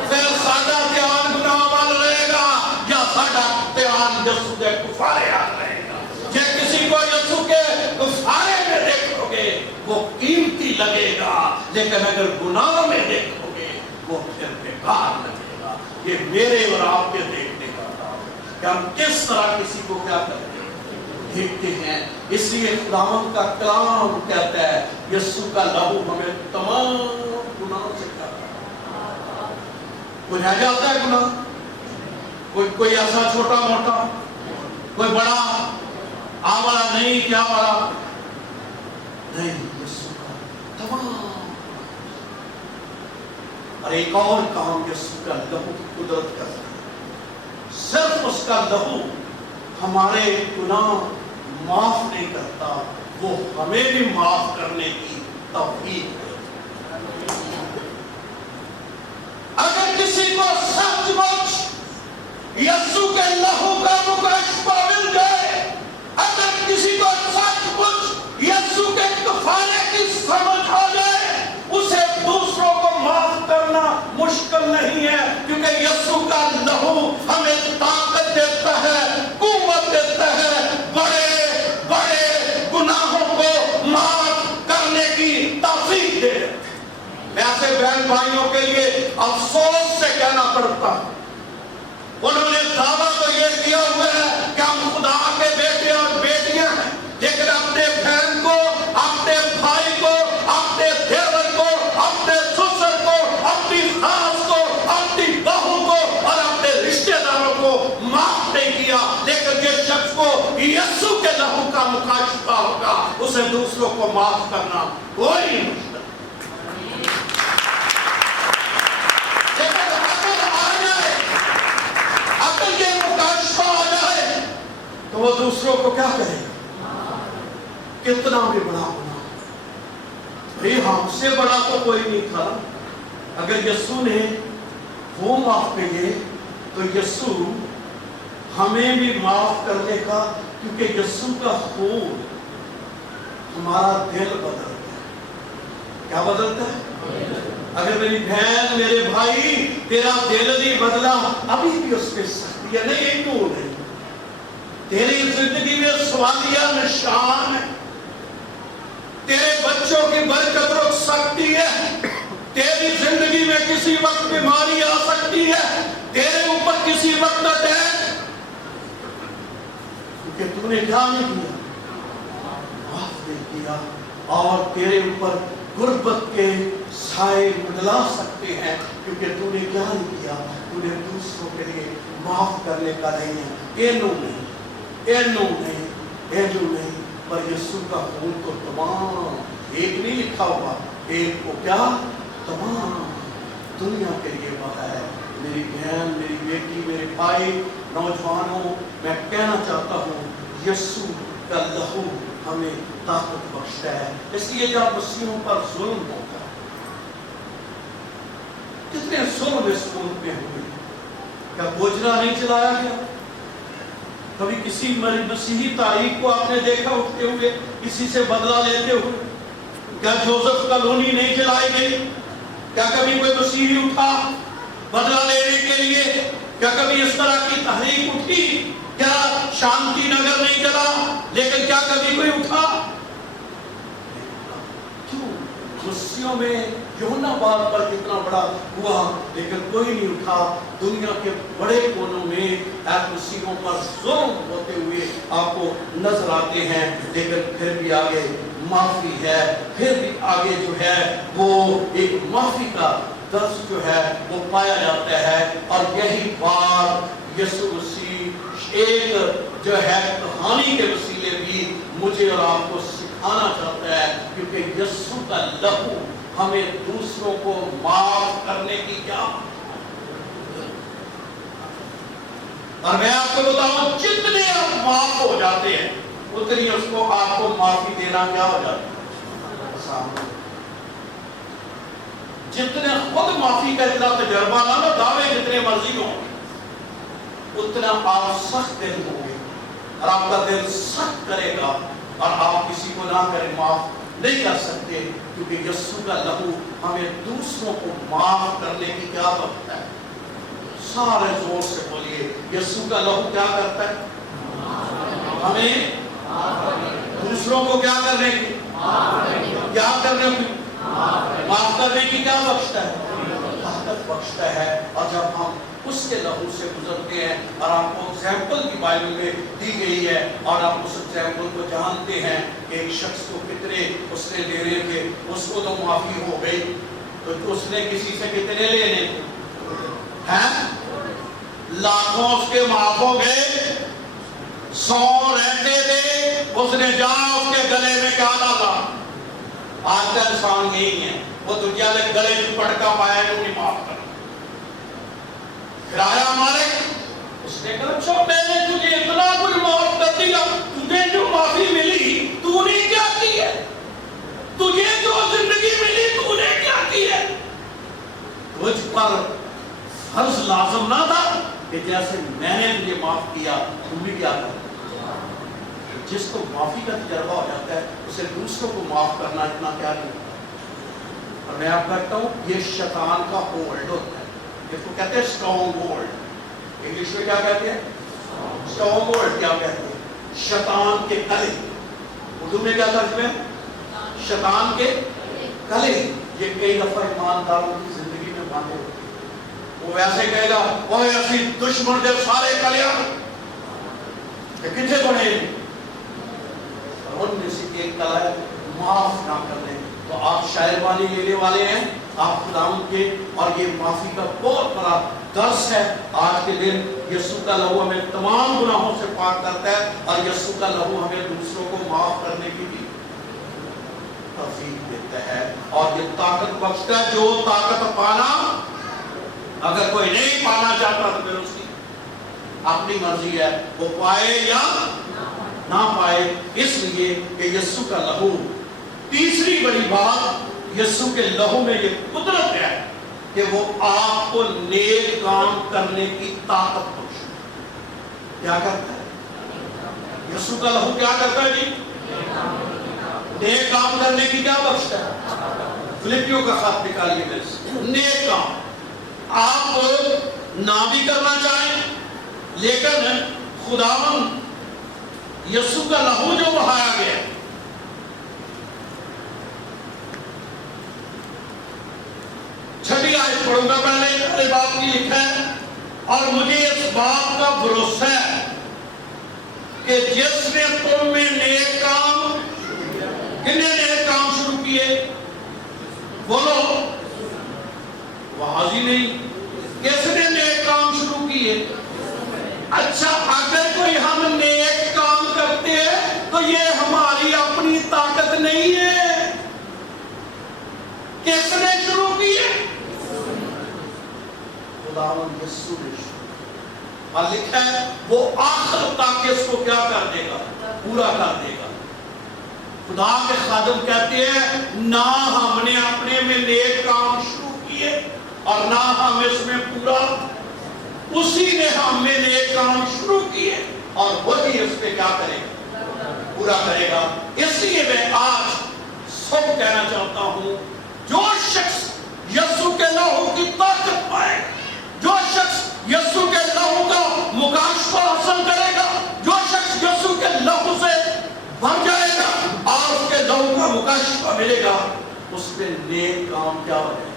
پھر ساڈا دھیان گناہ وال رہے گا یا ساڈا دھیان یسوع کے کفارے وال رہے گا؟ جے کسی کو یسوع کے کفارے میں دیکھو گے وہ قیمتی لگے گا، لیکن اگر گناہ میں دیکھو گے وہ پھر بیکار لگے گا۔ یہ میرے اور آپ کے دیکھنے کا کام ہے کہ ہم کس طرح کسی کو کیا کرتے ہیں، دیکھتے ہیں۔ اس لیے خداوند کا کلام کہتا ہے یسوع کا لہو ہمیں تمام گناہوں سے کھاتا ہے۔ کوئی رہ جاتا ہے گناہ، کوئی ایسا چھوٹا موٹا، کوئی بڑا آ والا نہیں کیا والا نہیں، یسوع کا تمام۔ اور ایک اور کام یسوع کا لہو کی قدرت کرتا ہے، صرف اس کا لہو ہمارے گناہ معاف نہیں کرتا، وہ ہمیں بھی معاف کرنے کی توفیق ہے۔ اگر کسی کو سچ مچ یسوع کے لہو کا مکاشفہ مل جائے، اگر کسی کو سچ مچ یسوع کے کفارے کی سمجھ آ جائے، اسے دوسروں کو معاف کرنا مشکل نہیں ہے، کیونکہ یسوع کا لہو ہمیں طاقت دیتا ہے، قوت دیتا ہے، بڑے بڑے گناہوں کو معاف کرنے کی توفیق دے دیتا ہے۔ میں ایسے بہن بھائیوں کے لیے افسوس سے کہنا پڑتا ہے، انہوں نے دعویٰ تو یہ کیا ہوا ہے کہ ہم خدا کے بیٹے اور بیٹیاں ہیں، لیکن اپنے بہن کو، اپنے بھائی کو، اپنے دیور کو، اپنے سسر کو، اپنی ساس کو، اپنی بہو کو اور اپنے رشتہ داروں کو معاف نہیں کیا۔ لیکن جس شخص کو یسوع کے لہو کا مکاشفہ ہوگا، اسے دوسروں کو معاف کرنا کوئی مشکل تو وہ دوسروں کو کیا کہے گا؟ کتنا بھی بڑا گناہ، بھئی ہم سے بڑا تو کوئی نہیں تھا۔ اگر یسوع نے وہ معاف کیے تو یسوع ہمیں بھی معاف کر دے گا، کیونکہ یسوع کا خون ہمارا دل بدلتا ہے۔ کیا بدلتا ہے؟ اگر میری بہن، میرے بھائی، تیرا دل نہیں بدلا، ابھی بھی اس پہ سختی ہے، نہیں کیوں نہیں؟ تیری زندگی میں سوالیہ نشان ہے، تیرے بچوں کی برکت رک سکتی ہے، تیری زندگی میں کسی وقت بیماری آ سکتی ہے، تیرے اوپر کسی وقت اٹیک، کیونکہ تو نے کیا نہیں کیا؟ معاف نہیں کیا، اور تیرے اوپر غربت کے سائے منڈلا سکتے ہیں، کیونکہ تو نے کیا نہیں کیا؟ تو نے دوسروں کے لیے معاف کرنے کا نہیں ہے۔ اینو نہیں، پر یسوع کا خون تو تمام، ایک نہیں لکھا ہوا، ایک کو کیا؟ تمام دنیا کے لیے بہا ہے۔ میری بہن، میری بیٹی، میرے بھائی، نوجوانوں، میں کہنا چاہتا ہوں یسوع کا لہو ہمیں طاقت بخشتا ہے۔ اس لیے جب مسیحوں پر ظلم ہوتا ہے، کتنے ظلم اس ملک میں ہوئے، کیا بوجھنا نہیں چلایا گیا؟ کبھی کسی مسیحی تاریخ کو آپ نے دیکھا اٹھتے ہوئے، کسی سے بدلہ لیتے ہوئے؟ کیا جوزف کالونی نہیں جلائی گئی؟ کیا کبھی کوئی مسیحی اٹھا بدلہ لینے کے لیے؟ کیا کبھی اس طرح کی تحریک اٹھی؟ کیا شانتی نگر نہیں جلا؟ لیکن کیا کبھی کوئی اٹھا؟ کیوں؟ مسیحوں میں یوحنا بات پر کتنا بڑا ہوا، لیکن کوئی نہیں اٹھا۔ دنیا کے بڑے کونوں میں مسیحوں پر ظلم ہوتے ہوئے آپ کو نظر آتے ہیں، لیکن پھر بھی آگے معافی ہے، پھر بھی آگے جو ہے وہ ایک معافی کا درس جو ہے وہ پایا جاتا ہے۔ اور یہی بات یسوع مسیح ایک جو ہے کہانی کے وسیلے بھی مجھے اور آپ کو سکھانا چاہتا ہے، کیونکہ یسوع کا لہو ہمیں دوسروں کو معاف کرنے کی کیا، اور میں آپ کو بتاؤں جتنے آپ معاف ہو جاتے ہیں اتنی اس کو آپ کو معافی دینا کیا ہو جاتا ہے۔ جتنے خود معافی کا اتنا تجربہ نہ دعوے جتنے مرضی ہوں، اتنا آپ سخت دل ہوں گے اور آپ کا دل سخت کرے گا اور آپ کسی کو نہ کریں معاف نہیں کر سکتے، کیونکہ یسوع کا لہو ہمیں دوسروں کو معاف کرنے کی کیا بخشتا ہے؟ سارے زور سے بولیے، یسوع کا لہو کیا کرتا ہے؟ ہمیں دوسروں کو کیا کرنے کی؟ کیا کرنے کی؟ معاف کرنے کی کیا بخشتا ہے؟ طاقت بخشتا ہے۔ اور جب ہم اس کے لہو سے گزرتے ہیں، اور آپ کو ایگزامپل کی بائبل میں دی گئی ہے، اور آپ اس ایگزامپل کو جانتے ہیں کہ ایک شخص کو کتنے اس نے دینے تھے، اس کو تو معافی ہو گئی، تو اس نے کسی سے کتنے لینے تھے؟ لاکھوں اس کے معاف ہو گئے، 100 رہتے تھے، اس نے جا اس کے گلے میں کیا ڈالا؟ آج کا انسان یہی ہے، وہ دنیا میں گلے میں پٹکا پایا ہے، انہیں معاف کر پھر آیا مالک، اس نے کہا اچھا میں نے تجھے اتنا کچھ معاف کر دیا، تجھے جو معافی ملی تو نے کیا کی ہے؟ تجھے جو زندگی ملی تو نے کیا کی ہے؟ تجھ پر فرض لازم نہ تھا کہ جیسے میں نے تجھے معاف کیا تم بھی کیا کر؟ جس کو معافی کا تجربہ ہو جاتا ہے اسے دوسروں کو معاف کرنا اتنا کیا نہیں۔ اور میں آپ کہتا ہوں یہ شیطان کا ہولڈ ہوتا ہے، جس کو کہتے ہیں سٹرونگ ہولڈ، انگلش میں کیا کہتے ہیں؟ سٹرونگ ہولڈ کیا کہتے ہیں؟ شیطان کے کلے، اردو میں کیا ترجمہ ہے؟ شیطان کے کلے۔ یہ کئی دفعہ ایمانداروں کی زندگی میں باندھے ہوتے ہیں، وہ ویسے کہے گا وہ ایسی دشمن دے سارے کلیاں کہ کتنے بنے ہیں، ان میں سے ایک کلا ہے معاف نہ کرنے۔ تو آپ شاعربانی لینے والے ہیں آپ خداوند کے، اور یہ معافی کا بہت بڑا درس ہے آج کے دن۔ یسوع کا لہو ہمیں تمام گناہوں سے پاک کرتا ہے، اور یسوع کا لہو ہمیں دوسروں کو معاف کرنے کی بھی توفیق دیتا ہے، اور یہ طاقت بخشتا ہے۔ جو طاقت پانا اگر کوئی نہیں پانا چاہتا تو پھر اس کی اپنی مرضی ہے، وہ پائے یا نہ پائے، اس لیے کہ یسوع کا لہو، تیسری بڑی بات یسوع کے لہو میں یہ قدرت ہے کہ وہ آپ کو نیک کام کرنے کی طاقت بخشتا ہے۔ کیا کرتا ہے یسوع کا لہو؟ کیا کرتا ہے جی؟ نیک کام کرنے کی کیا بخشتا ہے؟ فلپیوں کا خط نکالیے میرے سے، نیک کام آپ نہ بھی کرنا چاہیں، لیکن خداوند یسوع کا لہو جو بہایا گیا، چھٹی آیت پڑھوں گا پہلے بات کی لکھا ہے، اور مجھے اس بات کا بھروسہ ہے کہ جس نے تم میں نیک کام، کتنے نیک کام شروع کیے؟ بولو، وہ حاضر نہیں، کس نے نیک کام شروع کیے؟ اچھا اگر کوئی ہم نیک کام کرتے ہیں تو یہ ہماری اپنی طاقت نہیں ہے، کس نے شروع کیے؟ خداوند یسوع نے شروع، اور لکھا ہے وہ آخر تک اس کو کیا کر دے گا؟ پورا کر دے گا۔ خدا کے خادم کہتے ہیں نہ ہم نے اپنے میں نیک کام شروع کیے اور نہ ہم اس میں پورا، اسی نے ہم میں نیک کام شروع کیے اور وہی اس پہ کیا کرے گا؟ پورا کرے گا۔ اس لیے میں آج سب کہنا چاہتا ہوں، جو شخص یسوع کے لہو کی طاقت پائے، جو شخص یسوع کے لہو کا مکاشفہ حاصل کرے گا، جو شخص یسوع کے لہو سے بھر جائے گا اور اس کے لہو کا مکاشفہ ملے گا، اس میں نیک کام کیا ہو جائے گا؟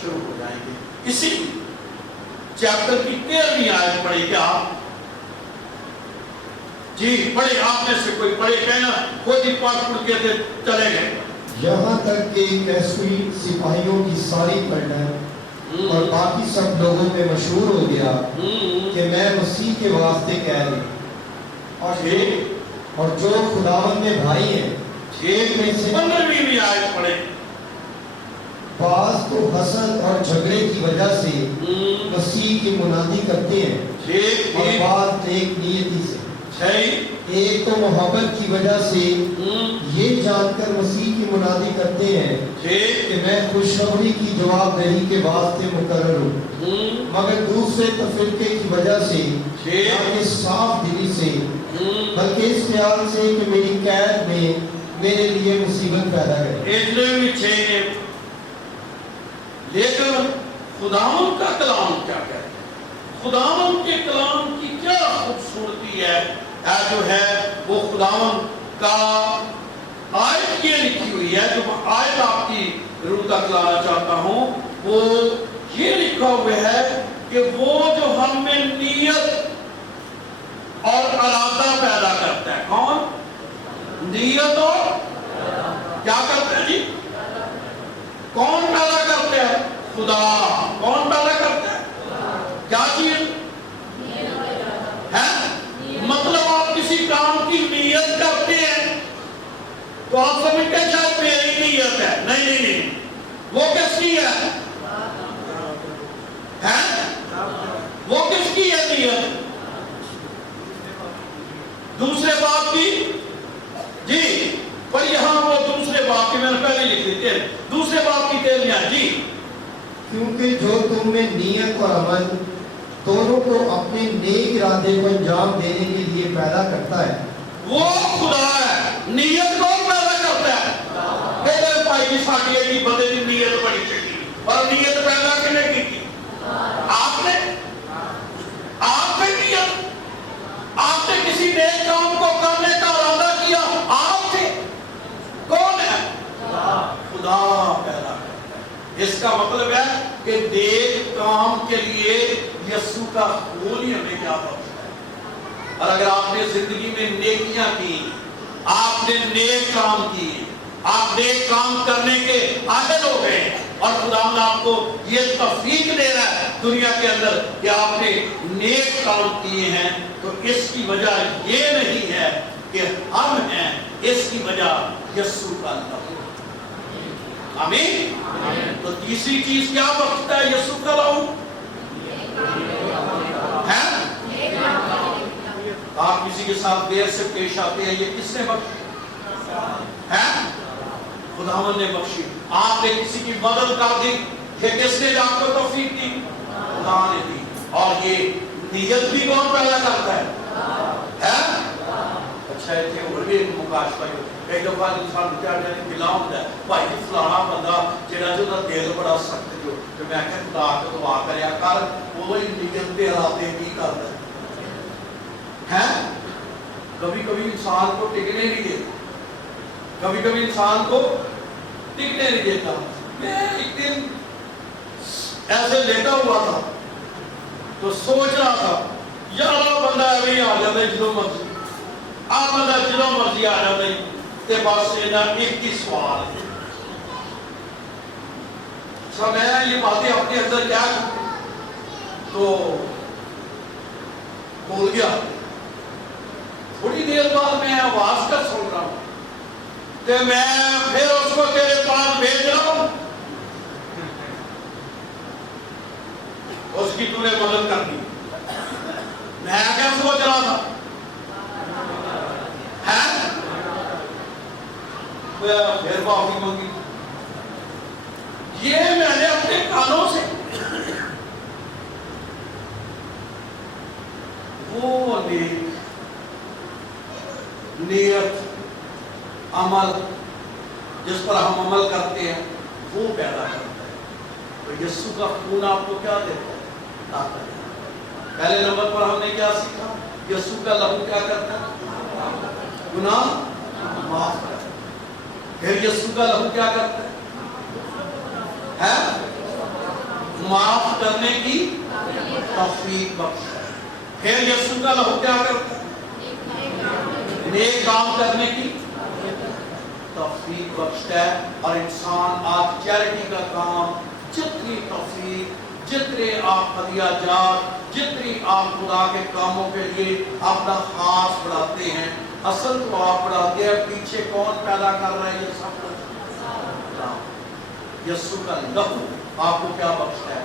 شروع ہو جائیں گے۔ اسی چیپٹر کی 13ویں آیت پڑھی کیا؟ جی پڑھے، آپ میں سے کوئی پڑھے، کہنا خود ہی پاک پڑھ کے چلے گئے۔ یہاں تک کہ کیسری سپاہیوں کی ساری پلٹن اور باقی سب لوگوں میں مشہور ہو گیا کہ میں مسیح کے واسطے قید ہوں، اور جو خداوند میں بھائی ہیں، ایک میں سے 15ویں آیت پڑھیں۔ بعض تو حسد اور جھگڑے کی وجہ سے مسیح کی منادی کرتے ہیں، اور بعض نیک نیتی سے۔ ایک تو محبت کی وجہ سے یہ جان کر مسیح کی منادی کرتے ہیں کہ میں خوشخبری کی جواب دہی کے واسطے مقرر ہوں، مگر دوسرے تفرقے کی وجہ سے نہ کہ صاف دلی سے بلکہ اس خیال سے کہ میری قید میں میرے لیے مصیبت پیدا کرے۔ لیکن خداوند کا کلام کیا کہتا ہے؟ خداوند کے کلام کی کیا خوبصورتی ہے جو ہے وہ خداوند کا آیت یہ لکھی ہوئی ہے، جو میں آیت آپ کی روح تک لانا چاہتا ہوں، وہ یہ لکھا ہوا ہے کہ وہ جو ہم میں نیت اور ارادہ پیدا کرتا ہے، کون؟ نیت اور کیا کرتا ہے جی؟ کون پیدا کرتے ہیں؟ خدا۔ کون پیدا کرتا ہے؟ کیا چیز ہے؟ مطلب آپ کسی کام کی نیت کرتے ہیں تو آپ سمجھتے ہیں شاید میری نیت ہے، نہیں، وہ کس کی ہے؟ وہ کس کی ہے نیت؟ دوسرے باپ کی؟ جی، پر یہاں وہ دوسرے باپ کی، میں نے پہلے لکھ دی تھی، دوسرے باپ کی تیلیاں جی، کیونکہ جو تم میں نیت اور عمل دونوں کو اپنے نیک ارادے کو انجام دینے کے لیے پیدا کرتا ہے، وہ خدا ہے۔ نیت کون پیدا کرتا ہے؟ میرے بھائی کی ساڑھی ہے کہ بندے کی نیت بڑی چکی، اور نیت پیدا کنے کی تھی؟ آپ نے نیت، آپ نے کسی نیک کام کو کرنے کا ارادہ کیا، آپ تھے؟ کون ہے؟ خدا پیدا کرتا ہے۔ اس کا مطلب ہے کہ نیک کام کے لیے یسوع کا خون ہی ہمیں کیا بخشتا ہے۔ اور اگر آپ نے زندگی میں نیکیاں کی، آپ نے نیک کام کی، آپ نیک کام کرنے کے اہل ہو گئے، اور خدا آپ کو یہ توفیق دے رہا ہے دنیا کے اندر کہ آپ نے نیک کام کیے ہیں، تو اس کی وجہ یہ نہیں ہے کہ ہم ہیں، اس کی وجہ یسوع کا لہو۔ آمین۔ تو تیسری چیز کیا بخشتا ہے یسوع کا لہو؟ آپ کسی کے ساتھ دیر سے پیش آتے ہیں، یہ کس نے بخشی ہے؟ خداوند نے بخشی۔ آپ نے کسی کی مدد کر دی، یہ کس نے آپ کو توفیق دی؟ خدا نے دی۔ اور یہ نیت بھی کون پیدا کرتا ہے؟ اچھا ہے کہ اور بھی ایک مکاشفہ ہے، ایک دفعہ انسان بچارے ملا ہوتا ہے، بھائی جی فلانا بندہ جڑا جو دل بڑا سخت جو کہ میں کہ خدا کو دعا کریا کر، وہ نیت دے ارادے بھی کرتا ہے۔ کبھی کبھی انسان کو ٹکنے نہیں دیتا، کبھی کبھی انسان کو ٹکنے نہیں دیتا۔ میں ایک دن ایسے لیٹا ہوا تھا تو سوچ رہا تھا، یار بندہ ایویں آ جاتا ہے جدوں مرضی، بندہ جدوں مرضی آ جاتا ہے، تے بس ایک ہی سوال ہے۔ میں یہ باتیں اپنے اندر کیا تو بول گیا۔ تھوڑی دیر بعد میں آواز کا سن رہا ہوں، کہ میں پھر اس کو تیرے پاس بھیج رہا ہوں، اس کی تو نے مدد کر دی۔ میں کیا سوچ رہا تھا؟ پھر معافی مانگی۔ یہ میں نے اپنے کانوں سے وہ نیت عمل جس پر ہم عمل کرتے ہیں وہ پیدا کرتا ہے۔ تو یسوع کا خون آپ کو کیا دیتا ہے؟ طاقت۔ پہلے نمبر پر ہم نے کیا سیکھا؟ یسوع کا لہو کیا کرتا ہے؟ گناہ معاف کرتا ہے۔ پھر یسوع کا لہو کیا کرتا ہے؟ معاف کرنے کی توفیق بخشتا ہے۔ پھر یسوع کا لہو کیا کرتا ہے؟ نیک کام کرنے کی توفیق بخشتا ہے۔ اور انسان آج چیریٹی کا کام، جتنی توفیق، جتنے آپ ہدیہ جات، جتنی آپ خدا کے کاموں کے لیے اپنا ہاتھ بڑھاتے ہیں، اصل تو آپ بڑھاتے ہیں، پیچھے کون پیدا کر رہا ہے یہ سب کچھ؟ یسوع کا لہو آپ کو کیا بخشتا ہے؟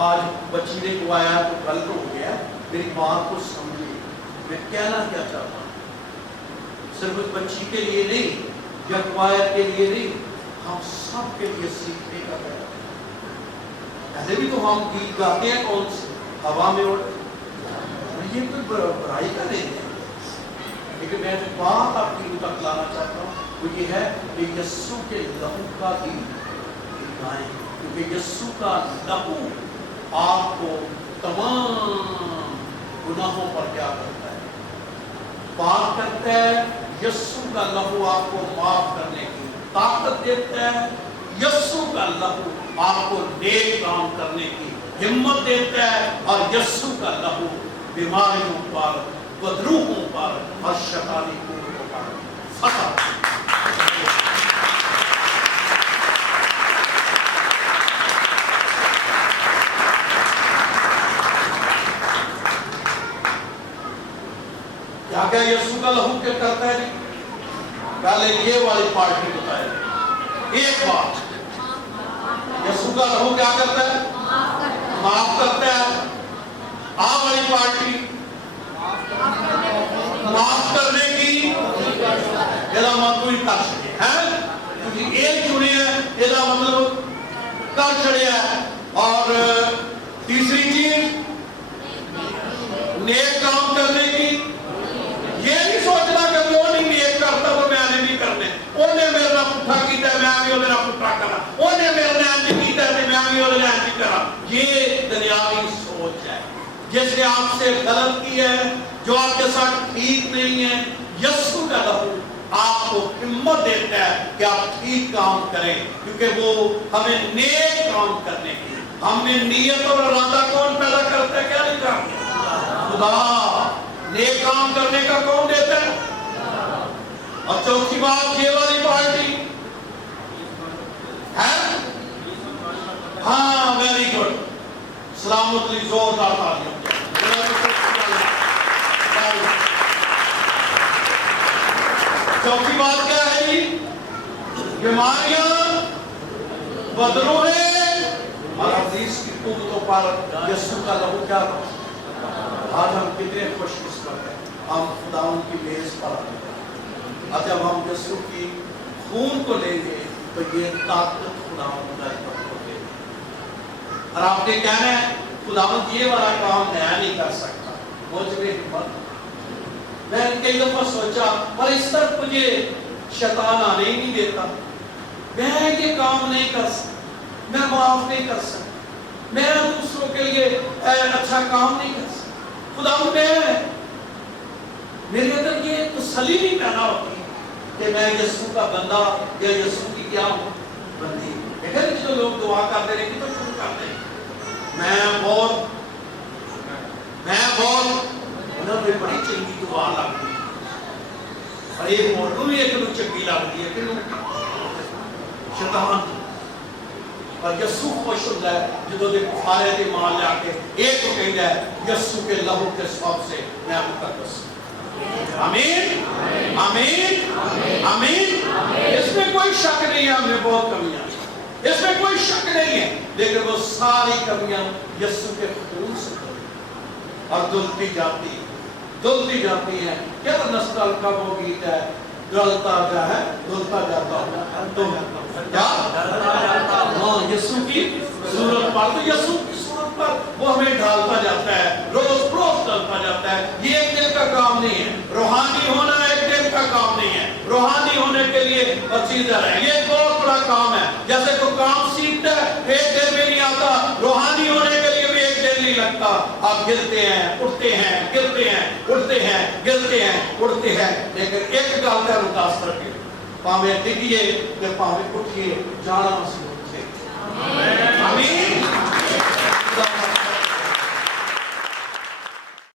آج بچی نے کو آیا تو غلط ہو گیا، میری بات کو سمجھے، میں کہنا کیا چاہتا ہوں، صرف اس بچی کے لیے نہیں یا کوائر کے لیے نہیں، ہم سب کے لیے سیکھنے کا ہے۔ ایسے بھی تو ہم گیت گاتے ہیں کون سے، ہوا میں اڑ، یہ کوئی برائی کا نہیں ہے، لیکن میں جو بات آپ کی تک لانا چاہتا ہوں وہ یہ ہے کہ یسوع کے لہو کا دل دکھائیں، کیونکہ یسوع کا لہو آپ کو تمام گناہوں پر کیا کرتا ہے، پاک کرتا ہے۔ یسوع کا لہو آپ کو معاف کرنے کی طاقت دیتا ہے، یسوع کا لہو آپ کو نیک کام کرنے کی ہمت دیتا ہے، اور یسوع کا لہو بیماریوں پر، بدروحوں پر اور شیطانی قوتوں پر فتح۔ کیا یسوع کا لہو کیا کرتا ہے؟ پہلے یہ والی پارٹی بتائے، ایک بات، یسوع کا لہو کیا کرتا ہے؟ معاف کرتا ہے۔ آپ والی پارٹی معاف کرنے کی مطلب کر سکے ہیں، کیونکہ ایک چنے ہے یہ مطلب کر چڑے ہے۔ اور تیسری چیز نیک کام کرنے کی، یہ نہیں سوچنا کہ وہ نہیں نیک کرتا تو میں نے بھی کرنے، انہیں میرے نہ پٹھا کیتا ہے میں بھی انہیں نہ پٹھا کرا، انہیں میرے نے انجی کیتا ہے میں بھی انہیں انجی کرا۔ یہ دنیاوی سوچ ہے جس نے آپ سے غلط کی ہے، جو آپ کے ساتھ ٹھیک نہیں ہے۔ یسوع کا لہو آپ کو ہمت دیتا ہے کہ آپ ٹھیک کام کریں، کیونکہ وہ ہمیں نیک کام کرنے کی، ہمیں نیت اور ارادہ کون پیدا کرتا ہے؟ کیا لکھا؟ خدا۔ نیک کام کرنے کا کون دیتا ہے؟ اور چوتھی بات یہ والی پارٹی ہے، ہاں ویری گڈ، سلامت علی زوردار تالیاں۔ چوتھی بات کیا ہے جی؟ بیماریاں، بدروہیں اور حدیث کی قوتوں پر یسوع کا لہو کیا کرتا ہے؟ آج ہم کتنے خوش قسمت ہیں، ہم خداوند کی میز پر آتے ہیں، اور جب ہم یسوع کی خون کو لیں گے تو یہ طاقت خداوند کا کو دے گی۔ اور آپ نے کہنا ہے خداوند یہ والا کام نیا نہیں کر سکتا، مجھ میں ہمت۔ میں کئی دفعہ سوچا اور اس طرح مجھے شیطان آنے ہی نہیں دیتا، میں یہ کام نہیں کر سکتا، میں معاف نہیں کر سکتا، میں دوسروں کے لیے اچھا کام نہیں کر سکتا۔ خداوند میرے اندر یہ تسلی نہیں پیدا ہوتی کہ میں یسوع کا بندہ یا یسوع کی کیا ہوں، بندی۔ لیکن جو لوگ دعا کرتے رہے تو شروع کرتے ہیں میں بہت انہوں نے بڑی چنگی دعا لگتی ہے، اور ایک موٹو بھی ایک لوگ چنگی لگتی ہے کہ شیطان اور یسوع خوش ہوتا ہے جدو دے بخارے دے مال لے آکے ایک تو کہتا ہے یسوع کے لہو کے سبب سے میں مقدس۔ آمین آمین آمین۔ اس میں کوئی شک نہیں ہے ہم نے بہت کمیاں، اس میں کوئی شک نہیں ہے، لیکن وہ ساری کمیاں یسوع کے خون سے اور دھلتی جاتی ہیں۔ کیا نسل کا وہ گیت ہے، دھلتا جا ہے دھلتا جاتا ہوں کیا یسوع کی صورت پر، تو یسوع کی صورت پر وہ ہمیں ڈھالتا جاتا ہے، روز روز ڈھالتا جاتا ہے۔ یہ ایک دن کا کام نہیں ہے، روحانی ہونا ایک دن کا کام نہیں ہے، روحانی ہونے کے لیے وسیلہ ہے، یہ بہت بڑا کام ہے۔ جیسے کوئی کام سیکھتا ہے ایک دن میں نہیں آتا، روحانی ہونے کے لیے بھی ایک دن نہیں لگتا۔ آپ گرتے ہیں اٹھتے ہیں، گرتے ہیں اٹھتے ہیں، گرتے ہیں اٹھتے ہیں، لیکن ایک گل کا متاثر کے پاویں ڈگیے تے پاویں اٹھیے جانا مسئلہ ہے۔ آمین